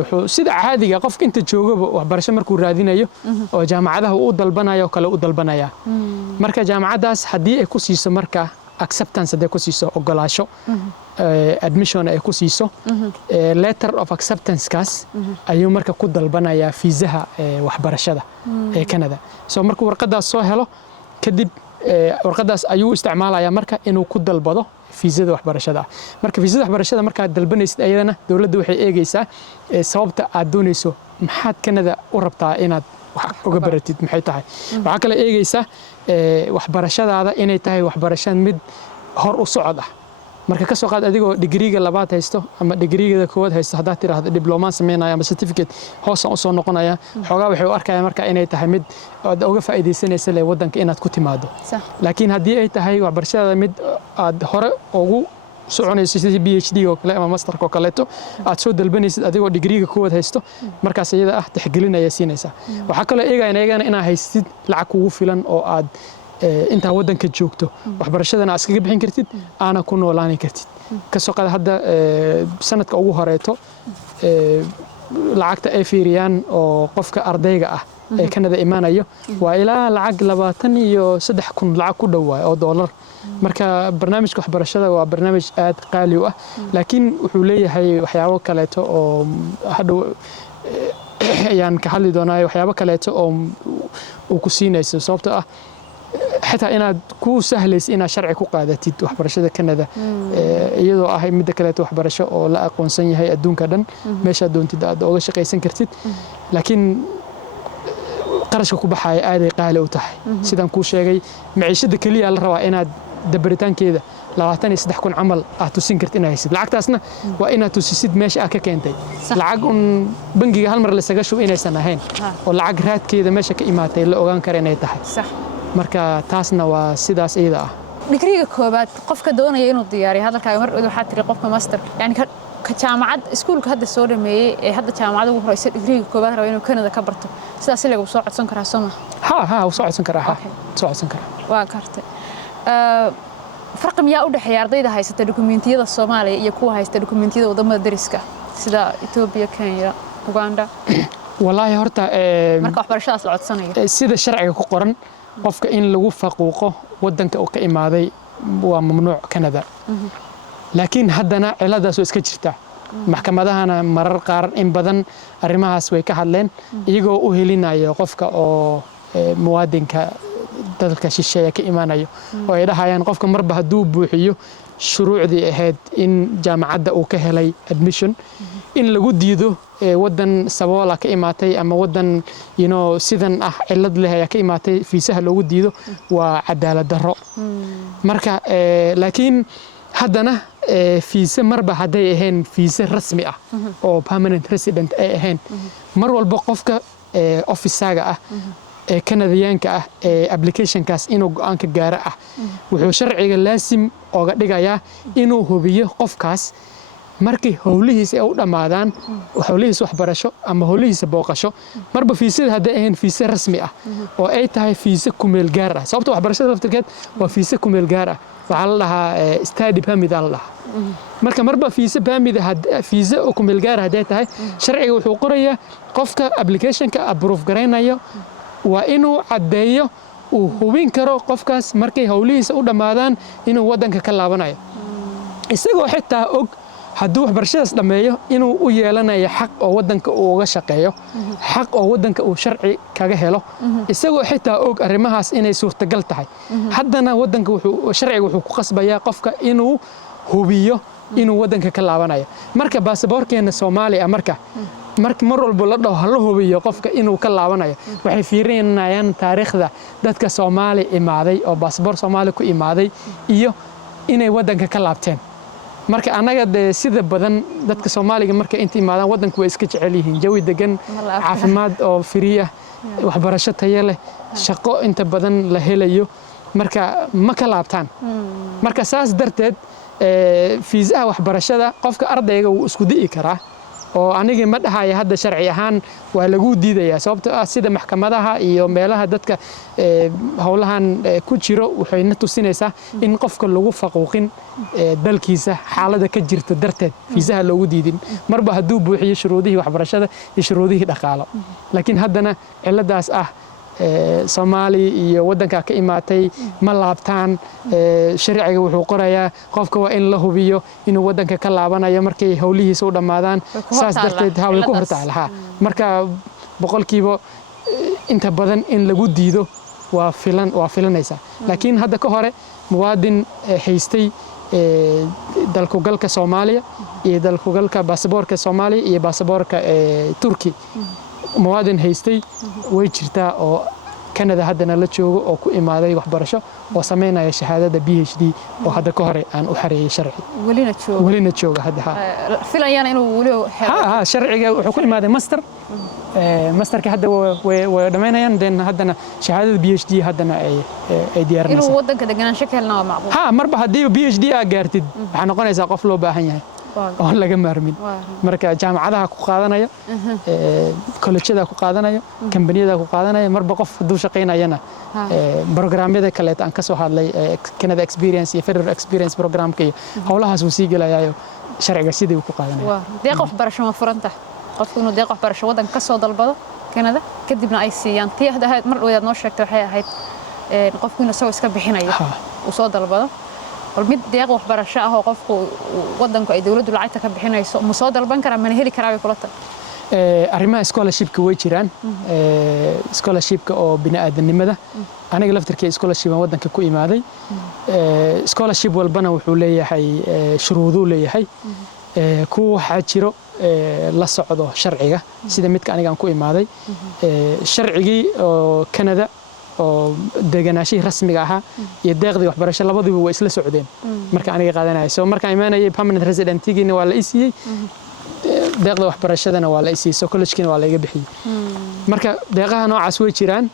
wuxuu sida caadiga qofka inta joogaba waxbarasho markuu raadinayo oo jaamacadaha uu dalbanayo kale u dalbanaya marka jaamacadaas hadii ay ku siiso marka acceptance hadii ku siiso ogolaasho admission ay ku siiso letter of acceptance kaas ayuu marka ku dalbanaya fiisaha waxbarashada ee Canada soo markuu warqadaas soo helo kadib warqadaas ayuu isticmaalaya marka inuu ku dalbado fiisada waxbarashada marka fiisada waxbarashada marka dalbanaysid ayadana dawladdu waxay eegaysaa sababta aad doonayso maxaad Canada u rabtaa inaad wax uga baratid maxay tahay waxa kale eegaysaa waxbarashadaada inay tahay waxbarasho mid hor u socod ah marka ka soo qaad adigoo digriiga labaad haysto ama digriiga koowaad haysto hadaa tiraahdo diploma sameynaya ama certificate hoos u soo noqonaya xogaa waxay u arkayaan marka inay tahay mid aad uga faa'iideysanayso le wadanka inaad ku timaado laakiin hadii ay tahay waxbarashada mid aad hore ugu soconayso sidii PhD oo kale ama master oo kaleeto aad soo dalbanaysid adigoo digriiga koowaad haysto markaas iyada ah tixgelinaya siinaysa waxa kale eegayna inaad haystid lacag kugu filan oo aad inta wadanka joogto waxbarashadana aad iskaga bixin kartid aana ku noolaan kartid ka soo qaad hadda sanadka ugu horeeto lacagta ay fiiriyaan oo qofka ardayga ah ee Canada imaanayo waa ilaa lacag 23,000 lacag ku dhawaay oo dollar marka barnaamijka waxbarashada waa barnaamij aad qaali u ah laakiin wuxuu leeyahay waxyaabo kaleeto oo hadhow ayaan ka hadli doonaa waxyaabo kaleeto oo uu ku siinayso sababtoo ah حتى إن كو سهل إن شرعي كو قادتي وحبرشة كندا iyadoo ahay mid kale wax barasho oo la aqoonsan yahay adduunka dhan meesha doontida aad uga shaqeysan kartid laakiin qarashka ku baxay aad ay qaali u tahay sidaan ku sheegay maciishada kaliya la rabaa inaad dabaritaankeeda 23,000 camal aad tusin kartid inaad haysid lacagtaasna waa inaad tusisid meesha aad ka keentay lacag bangiga hal mar la isaga shubo inaysan ahayn oo lacag raadkeeda meesha ka imaatay la ogaan karo inay tahay marka taasna waa sidaas iyada ah digriga koobaad qofka doonaya inuu diyaariyo hadalkaaga mar waxa tiri qofka master yani ka jaamacad iskuulka hadda soo dhameeyay ee hadda jaamacada ugu horeysa digriga koobaad rabo inuu Canada ka barto sidaas lagu soo codsan karaa Soomaa ha soo codsan karaa soo codsan karaa waa kartay farqi miyaa u dhaxeeya ardayda haysta dukumeentiyada Soomaaliya iyo kuwa haysta dukumeentiyada wadamada dariska sida Ethiopia Kenya Uganda wallahi horta marka waxbarashadaas la codsanayo sida sharciga ku qoran qofka in lagu faquuqo wadanka oo ka imaaday waa mamnuuc Canada laakiin haddana ciladaas oo iska jirta maxkamadahana marar qaar in badan arrimahaas way ka hadleen iyagoo u helinayo qofka oo muwaadinka dalka shisheeye ka imaanayo oo ay dhahayaan qofka marba hadduu buuxiyo shuruucdii ahayd in jaamacadda uu ka helay admission in lagu diido wadan saboola ka imaatay ama wadan sidan ah cilad leh ayaa ka imaatay fiisaha loogu diido waa cadaalad darro marka laakiin haddana fiisa marba hadday ahayn fiisa rasmi ah oo permanent resident ay ahayn mar walba qofka officaaga ah ee kanadiyaanka ah ee applicationkaas inuu go'aanka gaara ah wuxuu sharciga laasim ooga dhigayaa inuu hubiyo qofkaas markii howlihiisa ay u dhamaadaan howlihiisa waxbarasho ama howlihiisa booqasho marba fiisada hadday ahayn fiisa rasmi ah oo ay tahay fiisa kumeel gaar ah sababta waxbarashada laftirkeed waa fiisa kumeel gaar ah waxaa la dhahaa study permit la dhahaa marka marba fiisa permit fiisa kumeel gaar hadday tahay sharciga wuxuu qorayaa qofka applicationka approve garaynayo waa inuu caddeeyo uu hubin karo qofkaas markay howlihiisa u dhamaadaan inuu wadanka ka laabanayo isagoo xitaa og hadduu waxbarashadaas dhammeeyo inuu u yeelanayo xaq oo wadanka uu uga shaqeeyo xaq oo wadanka uu sharci kaga helo isagoo xitaa og arrimahaas inay suurtagal tahay haddana wadanka sharciga wuxuu ku qasbayaa qofka inuu hubiyo inuu wadanka ka laabanayo marka baasaboorkeena Soomaaliya marka mar walba la dhaho la hubiyo qofka inuu ka laabanayo waxay fiirinayaan taariikhda dadka Soomaali imaaday oo baasaboor Soomaali ku imaaday iyo inay wadanka ka laabteen marka anaga sida badan dadka Soomaaliga marka inta imaadaan wadanku way iska jecel yihiin jawi degan caafimaad oo free ah waxbarasho tayo leh shaqo inta badan la helayo marka ma ka laabtaan marka saas darteed fiisaha waxbarashada qofka ardayga uu isku di'i karaa oo aniga ma dhahayo hadda sharci ahaan waa lagu diidayaa sababtoo ah sida maxkamadaha iyo meelaha dadka howlahan ku jiro waxayna tusinaysaa in qofka lagu faquuqin dalkiisa xaaladda ka jirta darteed fiisaha loogu diidin marba hadduu buuxiyo shuruudihii waxbarashada iyo shuruudihii dhaqaalo laakiin haddana ciladaas ah Soomaali iyo wadanka ka imaatay ma laabtaan sharciga wuxuu qorayaa qofka waa in la hubiyo inuu wadanka ka laabanayo markay howlihiisa u dhamaadaan saas darteed way ku hortaalaha marka boqolkiiba inta badan in lagu diido waa filanaysa laakiin hadda ka hore muwaadin haystay dalku galka Soomaaliya iyo dalku galka baasaboorka Soomaaliya iyo baasaboorka Turki muwaadin haystay way jirtaa oo Canada haddana la joogo oo ku imaaday waxbarasho oo sameynaya shahaadada PhD oo hadda ka hore aan u xareeyay sharci walina jooga hadda filayaan inuu wali sharciga wuxuu ku imaaday masterka hadda way dhameynayaan haddana shahaadada PhD haddana ay diyaarinaysaa inuu wadanka deganaansho ka helna waa macquul marba haddii PhD aad gaartid waxaa noqonaysaa qof loo baahan yahay oo laga maarmin marka jaamacadaha ku qaadanaya kolleejyada ku qaadanaya kambaniyada ku qaadanaya marba qof haduu shaqeynayana barnaamijyada kale aan ka soo hadlay Canada Experience iyo Federal Experience programka iyo howlahaas uu sii galayo sharciga sidii uu ku qaadanaya deeq waxbarasho ma furanta qofku inuu deeq waxbarasho wadanka ka soo dalbado Canada kadibna ay siiyaan tii hadda mar dhowaad noo sheegtay waxay ahayd qofku inuu soo iska bixinayo uu soo dalbado mid deeq waxbarasho ah oo qofku wadanku ay dawladdu lacagta ka bixinayso ma soo dalban karaa ma heli karaa way kula tahay arrimaha scholarship-ka way jiraan scholarship-ka oo bini'aadanimada aniga laftirkii scholarship aan wadanka ku imaaday scholarship walbana wuxuu leeyahay shuruudo leeyahay kuwa waxaa jiro la socdo sharciga sida midka aniga aan ku imaaday sharcigii oo Canada oo deganaashii rasmiga ahaa iyo deeqdii waxbarasho labaduba way isla socdeen marka aniga qaadanayay soo marka imaanayay permanent residentigina waa la isiyay deeqda waxbarashadana waa la isiyay college-kina waa la iga bixiyay marka deeqaha noocaas way jiraan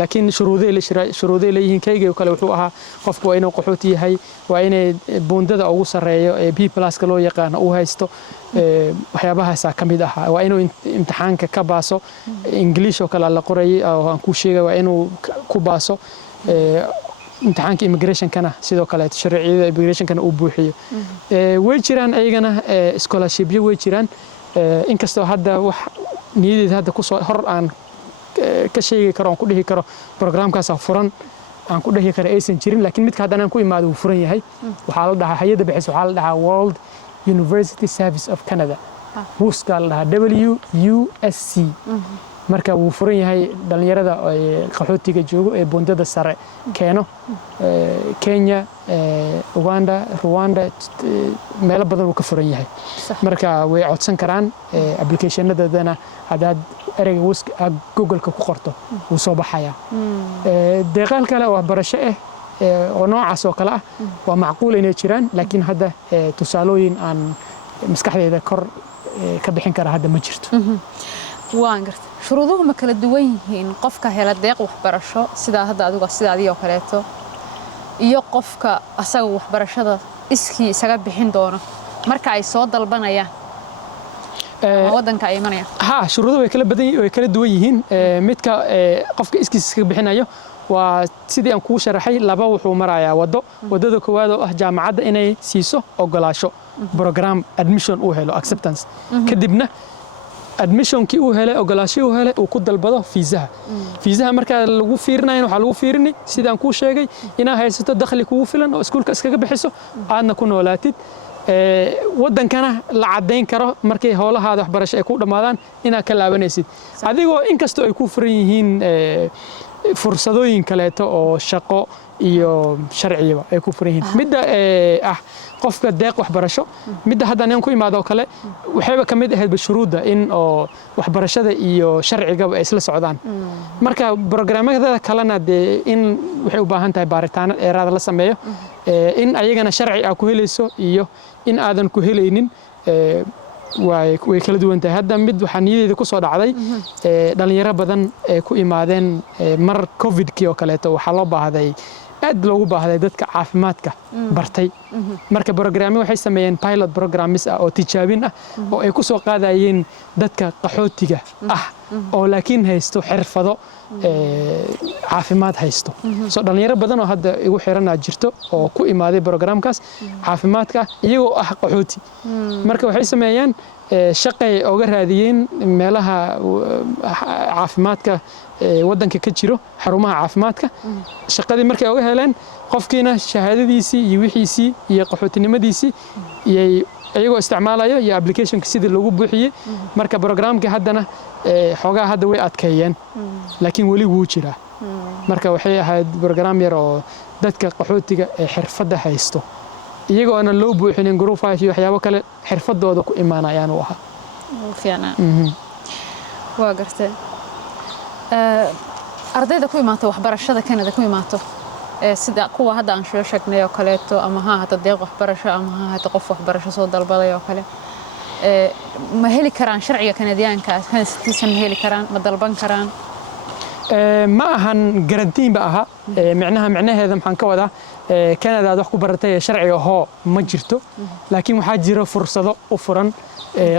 laakiin shuruudo leeyihiin kayga kale wuxuu ahaa qofku waa inuu qaxooti yahay waa inay buundada ugu sareeyo ee B+ ka loo yaqaan uu haysto waxyaabahaas ka mid ah waa inuu imtixaanka ka baaso English oo kale la qorayay oo aan ku sheegay waa inuu ku baaso imtixaanka immigration-kana sidoo kale sharciyada immigration-kana uu buuxiyo way jiraan ayagana scholarship-yo way jiraan inkastoo hadda wax niyadeeda hadda ku soo hor aan ka sheegi karo aan ku dhihi karo programkaas furan aan ku dhihi karo aysan jirin laakiin midka haddana aan ku imaado uu furan yahay waxaa la dhahaa hay'adda bixis waxaa la dhahaa World University Service of Canada WUSC la dhahaa WUSC marka wuu furan yahay dhalinyarada qaxootiga joogo ee bundada sare keeno Kenya Uganda Rwanda meelo badan uu ka furan yahay marka way codsan karaan applicationadana hadaad ereyga Google-ka ku qorto wuu soo baxaya deeqal kale oo waxbarasho oo noocaas oo kale ah waa macquul inay jiraan laakiin hadda tusaalooyin aan maskaxdeeda kor ka bixin kara hadda ma jirto waan gartay shuruuduhu ma kala duwan yihiin qofka hela deeq waxbarasho sida hadda adigu sidaadii oo kaleeto iyo qofka asaga waxbarashada iskii isaga bixin doono marka ay soo dalbanayaan wadanka ay imanayaan shuruuduhu way kala duwan yihiin midka qofka iskiis iska bixinayo waa sidii aan kuu sharaxay laba wuxuu marayaa wadada koowaad oo ah jaamacadda inay siiso ogolaasho program admission uu helo acceptance kadibna admissionkii uu helay ogolaashii uu helay uu ku dalbado fiisaha marka lagu fiirinayo waxa lagu fiirini sidaan kuu sheegay inaa haysato dakhli kugu filan oo iskuulka iskaga bixiso aadna ku noolaatid wadankana la cadeyn karo markay howlahaada waxbarasho ay ku dhamaadaan inaad ka laabanaysid adigoo inkastoo ay ku furan yihiin fursadooyin kaleeto oo shaqo iyo sharciba ay ku furan yihiin midda qofka deeq waxbarasho midda hadda aan ku imaado kale waxayba kamid ahayd shuruuda in oo waxbarashada iyo sharciga ay isla socdaan marka barnaamijyada kalena in waxay u baahan tahay baaritaan dheeraad la sameeyo in ayagana sharci ah ku helayso iyo in aadan ku helaynin way kala duwan tahay hadda mid waxa niyadeeda ku soo dhacday dhalinyaro badan ee ku imaadeen mar covid-kii oo kaleeto waxa loo baahday aad loogu baahday dadka caafimaadka bartay marka barnaamijyo waxay sameeyeen pilot programs oo tijaabin ah oo ay ku soo qaadayeen dadka qaxootiga ah oo laakiin haysto xirfado caafimaad haysto soo dhalinyaro badan oo hadda igu xiranaa jirto oo ku imaaday barnaamijkaas caafimaadka iyagoo ah qaxooti marka waxay sameeyeen shaqay oga raadiyeen meelaha caafimaadka wadanka ka jiro xarumaha caafimaadka shaqadii markay oga heleen qofkiina shahaadadiisii iyo wixiisii iyo qaxootinimadiisii iyagoo isticmaalayo iyo applicationka sidii lagu buuxiyay marka barnaamijka haddana xogaa hadda way adkeeyeen laakiin wali wuu jiraa marka waxay ahayd barnaamij yar oo dadka qaxootiga ee xirfadda haysto iyagoo aan loo buuxinin group 5 iyo waxyaabo kale xirfadooda ku imaanayaan oo ah waa gartay ardayda ku imaato waxbarashada Canada ku imaato sida kuwa hadda aan sheegnay oo kaleeto ama hata deeq waxbarasho ama hata qof waxbarasho soo dalbaday oo kale ma heli karaan sharciga Canadianka citizen ma heli karaan ma dalban karaan ma ahan garantiin ba aha macnaheeda maxaan ka wadaa Canada wax ku baratay sharciga ma jirto laakiin waxa jira fursado u furan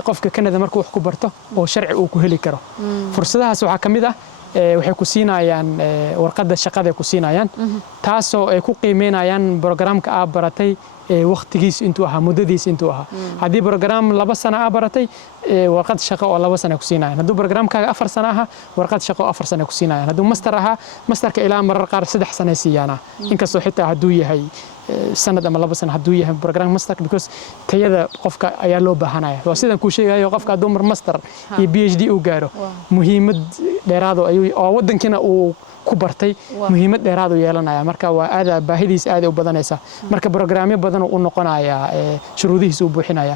qofka Canada markuu wax ku barto oo sharci uu ku heli karo fursadahaas waxa kamid ah waxay ku siinayaan warqadda shaqada ku siinayaan taasoo ay ku qiimeynayaan barnaamijka aad baratay waqtigiis intuu ahaa muddadiis intuu ahaa haddii barnaamij 2 sano aad baratay warqad shaqo oo 2 sano ku siinayaan hadduu barnaamijkaaga 4 sano ahaa warqad shaqo 4 sano ku siinayaan hadduu master ahaa masterka ilaa marar qaar 3 sano siiyana inkastoo xitaa hadduu yahay sanad ama 2 sano hadduu yahay program master because tayada qofka ayaa loo baahanaya waa sidan ku sheegayo qofka hadduu master iyo PhD uu gaaro muhiimad dheeraad oo wadankina uu ku bartay muhiimad dheeraad u yeelanaya marka waa aad baahidiis aad u badanaysa marka barnaamijyo badan uu noqonaya shuruudihiisa uu buuxinaya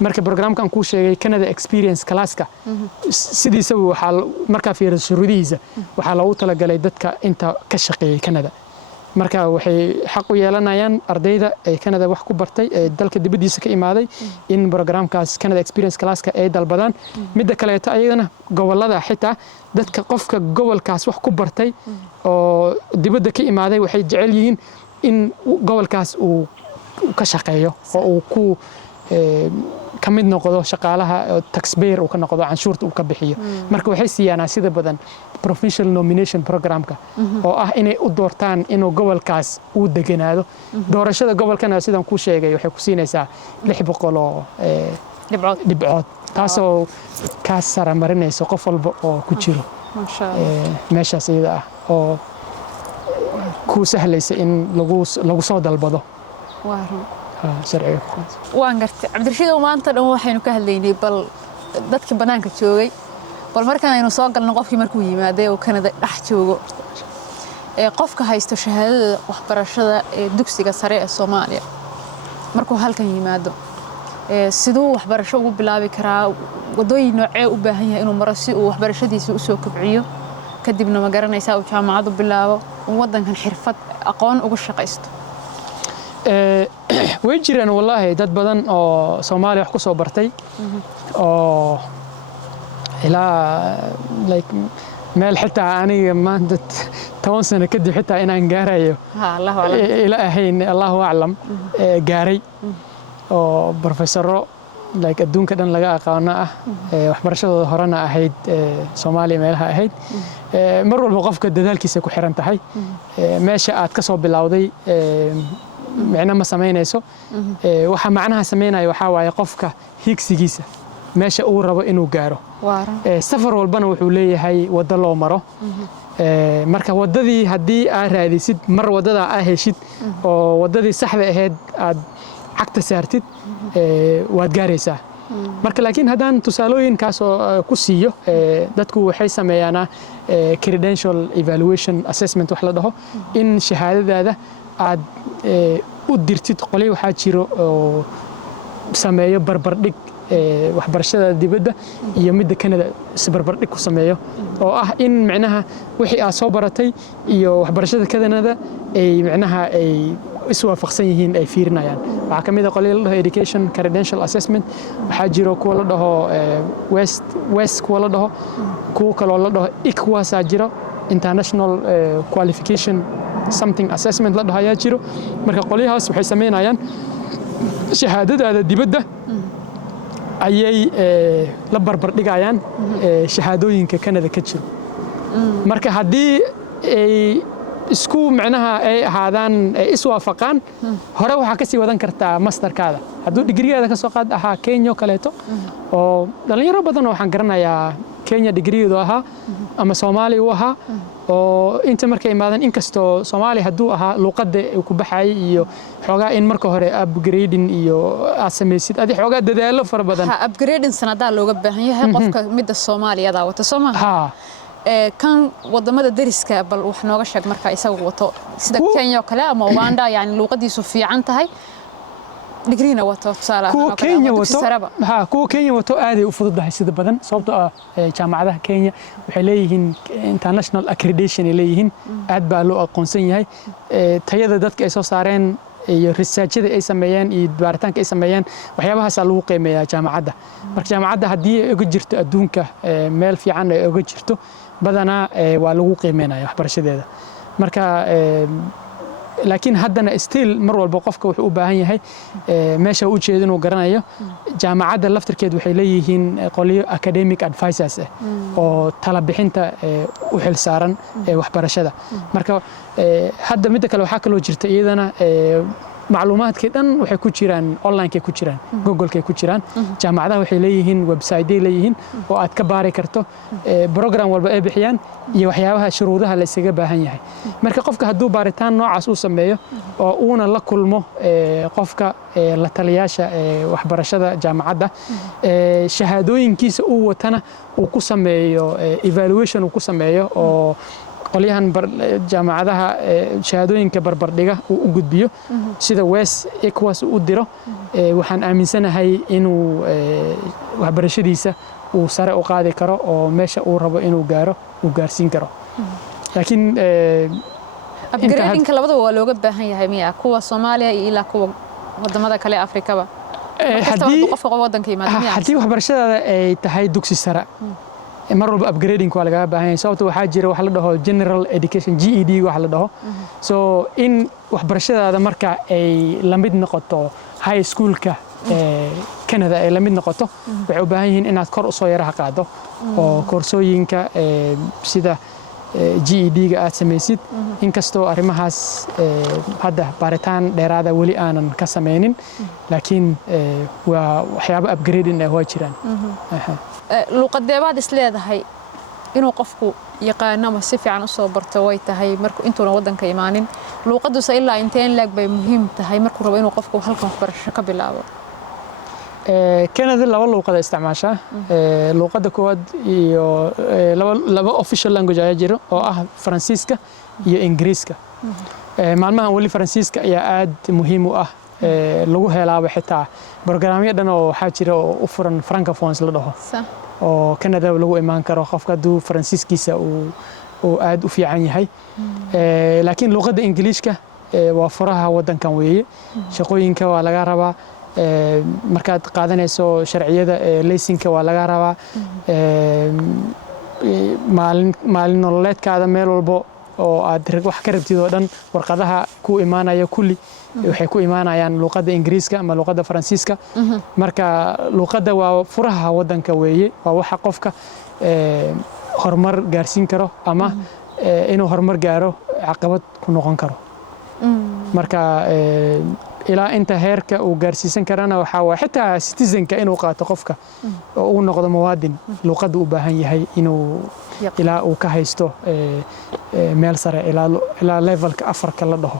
marka barnaamijkan ku sheegay Canada Experience Classka sidiisa waxa marka fiiriso shuruudihiisa waxa loogu talagalay dadka inta ka shaqeeyay Canada marka waxay xaq u yeelanayaan ardayda ee Canada wax ku bartay ee dalka dibadiisa ka imaaday in barnaamijkaas Canada Experience Classka ay dalbadaan midda kale ayadana gobolada xitaa dadka qofka gobolkaas wax ku bartay oo dibadda ka imaaday waxay jecel yihiin in gobolkaas uu ka shaqeeyo oo uu ku kamid noqdo shaqaalaha taxpayer uu ka noqdo canshuurta uu ka bixiyo marka waxay siiyaan sida badan professional nomination programka oo ah inay u doortaan inuu gobolkaas uu deganaado doorashada gobolkana sidaan ku sheegay waxay ku siinaysaa 600 oo dhibcood taasoo ka sara marinayso qof walba oo ku jiro meeshaas iyada ah oo ku sahlaysa in lagu soo dalbado waan gartay Cabdirashiid oo maanta dhan waxaynu ka hadlaynay bal dadka banaanka joogay bal markaan aynu soo galno qofkii markuu yimaaday oo Canada dhex joogo qofka haysto shahaadada waxbarashada ee dugsiga sare ee Soomaaliya markuu halkan yimaado sidoo waxbarasho ugu bilaabi karaa wadooyin noocee u baahan yahay inuu maro si uu waxbarashadiisa u soo kobciyo kadibna ma garanaysaa uu jaamacad bilaabo wadankan xirfad aqoon ugu shaqaysto way jiraan wallahi dad badan oo Soomaaliya wax ku soo bartay oo ilaa like meel xitaa aniga maanta 10 sano kadib xitaa inaan gaarayo ilaa ahayn Allahu a'lam gaaray oo professoro like adduunka dhan laga aqoona ah waxbarashadooda horena ahayd Soomaaliya meelaha ahayd mar walba qofka dadaalkiisa ku xiran tahay meesha aad ka soo bilowday macna ma sameynayso waxa macnaha sameynaya waxa waaye qofka higsigiisa meesha uu rabo inuu gaaro safar walbana wuxuu leeyahay wada loo maro marka wadadii hadii aad raadisid mar wadada aad heshid oo wadadii saxda ahayd aad cagta saartid waad gaaraysaa marka laakiin hadaan tusaalooyinkaas oo ku siiyo dadku waxay sameeyaan credential evaluation assessment wax la dhaho in shahaadadaada aad u dirtid qolay waxa jiro oo sameeyo barbardhig waxbarashada dibadda iyo midda Canada barbardhig ku sameeyo oo ah in macnaha wixii aad soo baratay iyo waxbarashada Canada ay macnaha ay iswaafaqsan yihiin ay fiirinayaan waxa kamid ah qolay la dhaho education credential assessment waxa jiro kuwa la dhaho west kuwa la dhaho kuwa kale la dhaho ICWAS jiro international qualification something assessment la dhaho ayaa jiro marka qoliyahaas waxay sameynayaan shahaadadaada dibadda ayay la barbar dhigayaan shahaadooyinka Canada ka jiro marka hadii ay isku macnaha ay ahaadaan iswaafaqaan hore waxa ka sii wadan kartaa masterkaada haduu digrigeeda ka soo qaad aha Kenya kaleeto oo dhalinyaro badan waxaan garanayaa Kenya digrigeedu aha ama Soomaaliya u aha oo inta markay imaadaan inkastoo Soomaaliya haduu aha luqadda ku baxay iyo xogaa in marka hore upgrading iyo asameysid adi xogaa dadaalo far badan upgrading sanada looga baahan yahay qofka midda Soomaaliyada wata Soomaaliya kan wadamada dariska bal wax nooga sheeg marka isagu wato sida Kenya kale ama Uganda yani luqadiisu fiican tahay digriina wato salaad kuwa Kenya wato aad ay u fududahay sida badan sababtoo ah jaamacadaha Kenya waxay leeyihiin international accreditation ay leeyihiin aad baa loo aqoonsan yahay tayada dadka ay soo saareen iyo researchada ay sameeyeen iyo baaritaanka ay sameeyeen waxyaabahaas lagu qiimeeyaa jaamacadda marka jaamacadda hadii ay uga jirto adduunka meel fiican ay uga jirto badana waa lagu qiimeeyaa waxbarashadeeda marka laakiin haddana still mar walba qofka wuxuu u baahan yahay meesha uu jeedo inuu garanayo jaamacadda laftirkeed waxay leeyihiin qoliyo academic advisors oo tala bixinta u xil saaran waxbarashada marka hadda mid kale waxa kale oo jirta iyadana macluumaadka dhan waxay ku jiraan online ku jiraan Google ku jiraan jaamacadaha waxay leeyihiin website ay leeyihiin oo aad ka baari karto program walba ay bixiyaan iyo waxyaabaha shuruudaha la isaga baahan yahay marka qofka haduu baaritaan noocaas uu sameeyo oo uuna la kulmo qofka la taliyaasha waxbarashada jaamacadda shahaadooyinkiisa uu watana uu ku sameeyo evaluation uu ku sameeyo oo qoliyahan jaamacadaha shahaadooyinka barbardhiga uu u gudbiyo sida West ICWAS u diro waxaan aaminsanahay inuu waxbarashadiisa uu sare u qaadi karo oo meesha uu rabo inuu gaaro uu gaarsiin karo laakiin upgrading labadaba waa looga baahan yahay miya kuwa Soomaaliya iyo ilaa kuwa wadamada kale Afrikaba hadii qofka wadanka yimaado miya hadii waxbarashada ay tahay dugsi sare mar walba upgrading waa laga baahan yahay sababtoo waxa jira wax la dhaho general education GED wax la dhaho so in waxbarashadaada marka ay la mid noqoto high schoolka Canada ay la mid noqoto waxay u baahan yihiin inaad kor u soo yaraha qaado oo koorsooyinka sida GED-ga aad samaysid inkastoo arrimahaas hadda baaritaan dheeraada wali aanan ka sameynin laakiin waa waxyaabo upgrading ah waa jiraan luqadeebaad isleedahay inuu qofku yaqaan ama si fiican u soo barto way tahay markuu intuuna wadanka imaanin luqaddu ilaa inteen laag bay muhiim tahay markuu rabo inuu qofku halkan waxbarasho ka bilaabo Canada laba luuqad isticmaasha luuqada koowaad iyo laba official language ayaa jiro oo ah Faransiiska iyo Ingiriiska maalmahan wali Faransiiska ayaa aad muhiim u ah lagu helaaba xitaa barnaamijyo dhan oo waxaa jira oo u furan francophones la dhaho oo Canada lagu imaan karo qofka duu Faransiiskiisa oo aad u fiican yahay laakiin luuqada Ingiriiska waa furaha wadankan weeye shaqooyinka waa laga rabaa markaad qaadanayso sharciyada laysinka waa laga rabaa maalin nololeedkaada meel walba oo aad wax ka rabtid oo dhan warqadaha ku imaanaya kulli waxay ku imaanayaan luuqada Ingiriiska ama luuqada Faransiiska marka luuqada waa furaha wadanka weeye waa waxa qofka horumar gaarsiin karo ama inuu horumar gaaro caqabad ku noqon karo marka ilaa inta heerka uu gaarsiisan karana waxa waa xitaa citizenka inuu qaato qofka oo uu noqdo muwaadin luuqada u baahan yahay inuu ilaa uu ka haysto meel sare ilaa levelka afarka la dhaho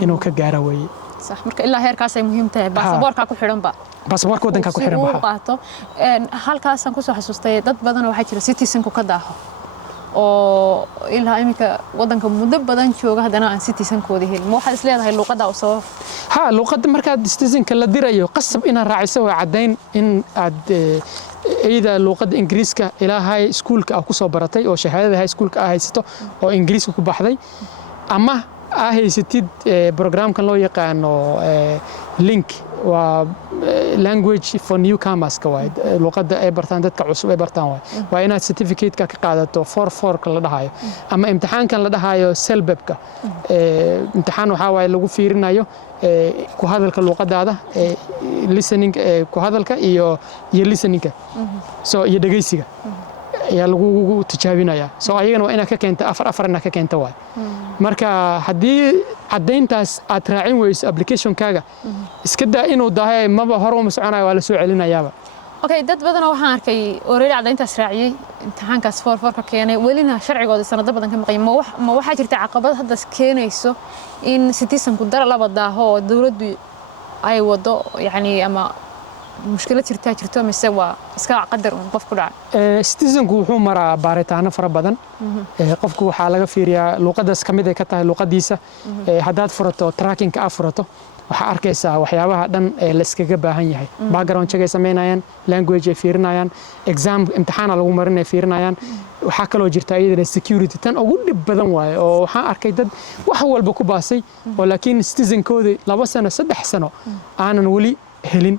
inuu ka gaaro weeye صح marka ilaa heerkaas ay muhiim tahay baasaboorka ku xiran ba baasaboorka wadanka ku xiran ba qaato halkaas aan ku soo xasuustay dad badan waxa jira citizenku ka daaho oo ilaa imika wadanka muddo badan jooga hadana aan citizenkoodi helin ma waxa is leedahay luuqada oo soo luuqada markaad citizenka la dirayo qasab inaad raaciso waa cadeyn in aad iyada luuqada Ingiriiska ilaa high schoolka ku soo baratay oo shahaadada high schoolka haysato oo Ingiriiska ku baxday ama haysatid programkan loo yaqaano link waa language for newcomers ka waay luuqada ay bartaan dadka cusub ay bartaan waa inaad certificate-ka ka qaadato 44 ka la dhahayo ama imtixaankan la dhahayo selbebka imtixaan waxa waay lagu fiirinayo ku hadalka luuqadaada listening ku hadalka iyo listening-ka soo iyo dhageysiga ayaa lagu tijaabinaya soo ayagana waa inaad ka keento afar inaad ka keento waay marka haddii cadeyntaas aad raacin weyso application-kaaga iska daa inuu dahay maba hore uma soconayo waa la soo celinayaaba okay dad badan waxaan arkay already cadeyntaas raaciyay imtixaankaas 44 ka keenay welina sharcigooda sanado badan ka maqay ma waxa jirta caqabad hadda keenayso in citizenku dar laba daaho oo dawladdu ay wado yani ama mushkilad jirto mise waa iska qadar qof ku dhaca citizenku wuxuu maraa baaritaano fara badan qofku waxa laga fiiriyaa luuqadaas kamid ay ka tahay luuqadiisa hadaad furato tracking ka furato waxa arkaysaa waxyaabaha dhan ee la iskaga baahan yahay background check ay sameynayaan language ay fiirinayaan exam imtixaan lagu marinay fiirinayaan waxa kale oo jirta iyadana security tan ugu dhib badan waaye oo waxaan arkay dad wax walba ku baasay oo laakiin citizenkoodi 2 sano 3 sano aanan wali helin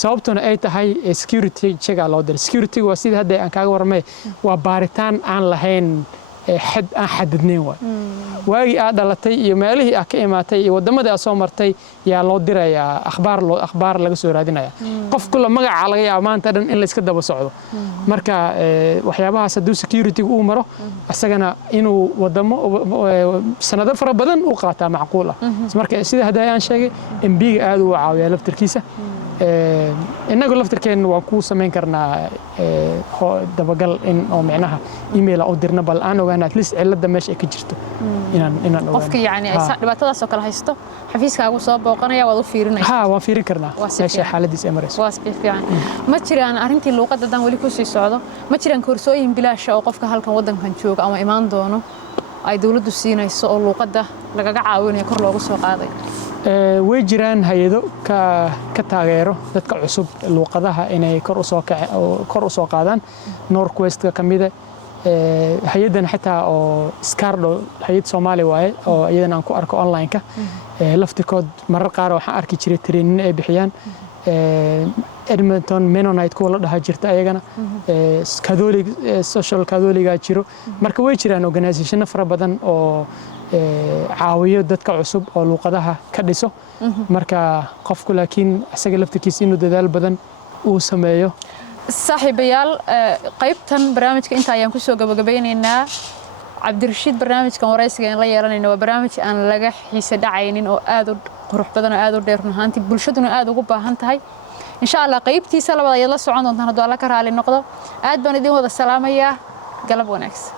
sababtuna ay tahay security check loo diray security waa sida hadda aan kaaga warmay waa baaritaan aan lahayn xadidnayn waagi aad dhalatay iyo meelihii aad ka imaatay iyo wadamada aad soo martay yaa loo dirayaa akhbaar laga soo raadinaya qof kula magaca laga yaabo maanta dhan in la iska daba socdo marka waxyaabahaas hadduu security uu maro asagana inuu wadamo sanado fara badan u qaataa macquul ah marka sida hadda aan sheegay MB-ga aad u caawiyaa laftirkiisa inagu laftirkeen waan ku sameyn karnaa dabagal in oo macnaha email u dirna bal aan ogaana at least cilada meesha ay ka jirto inaan qofka yani ay dhibaatadaas oo kale haysto xafiiskaagu soo booqanaya waad u fiirinaysaa waan fiirin karnaa meesha xaaladiisa ay marayso waa fiican ma jiraan arrintii luuqada dan wali ku sii socdo ma jiraan koorsooyin bilaash oo qofka halkan wadankan jooga ama imaan doono ay dawladdu siinayso oo luuqada lagaga caawinayo kor loogu soo qaaday way jiraan hay'ado ka taageero dadka cusub luuqadaha inay kor u soo qaadaan Northwest-ka kamid hay'adan xitaa oo Scardo hay'ad Soomaali waaye oo iyadana aan ku arko online-ka laftirkood marar qaar waxaan arki jiray training ay bixiyaan Edmonton Mennonite kuwa la dhaha jirta ayagana Catholic social Catholic jiro marka way jiraan organization fara badan oo caawiyo dadka cusub oo luuqadaha ka dhiso marka qofku laakiin asaga laftirkiisa inuu dadaal badan uu sameeyo saaxiibayaal qaybtan barnaamijka inta ayaan ku soo gabagabeynaynaa Cabdirashiid barnaamijkan waraysiga aan la yeelanayno waa barnaamij aan laga xiisa dhacaynin oo aad u qurux badan oo aad u dheer runtii bulshaduna aad ugu baahan tahay insha Allah qaybtiisa labaad ay la socon doontaan haddii alla ka raali noqdo aad baan idin wada salaamayaa galab wanaagsan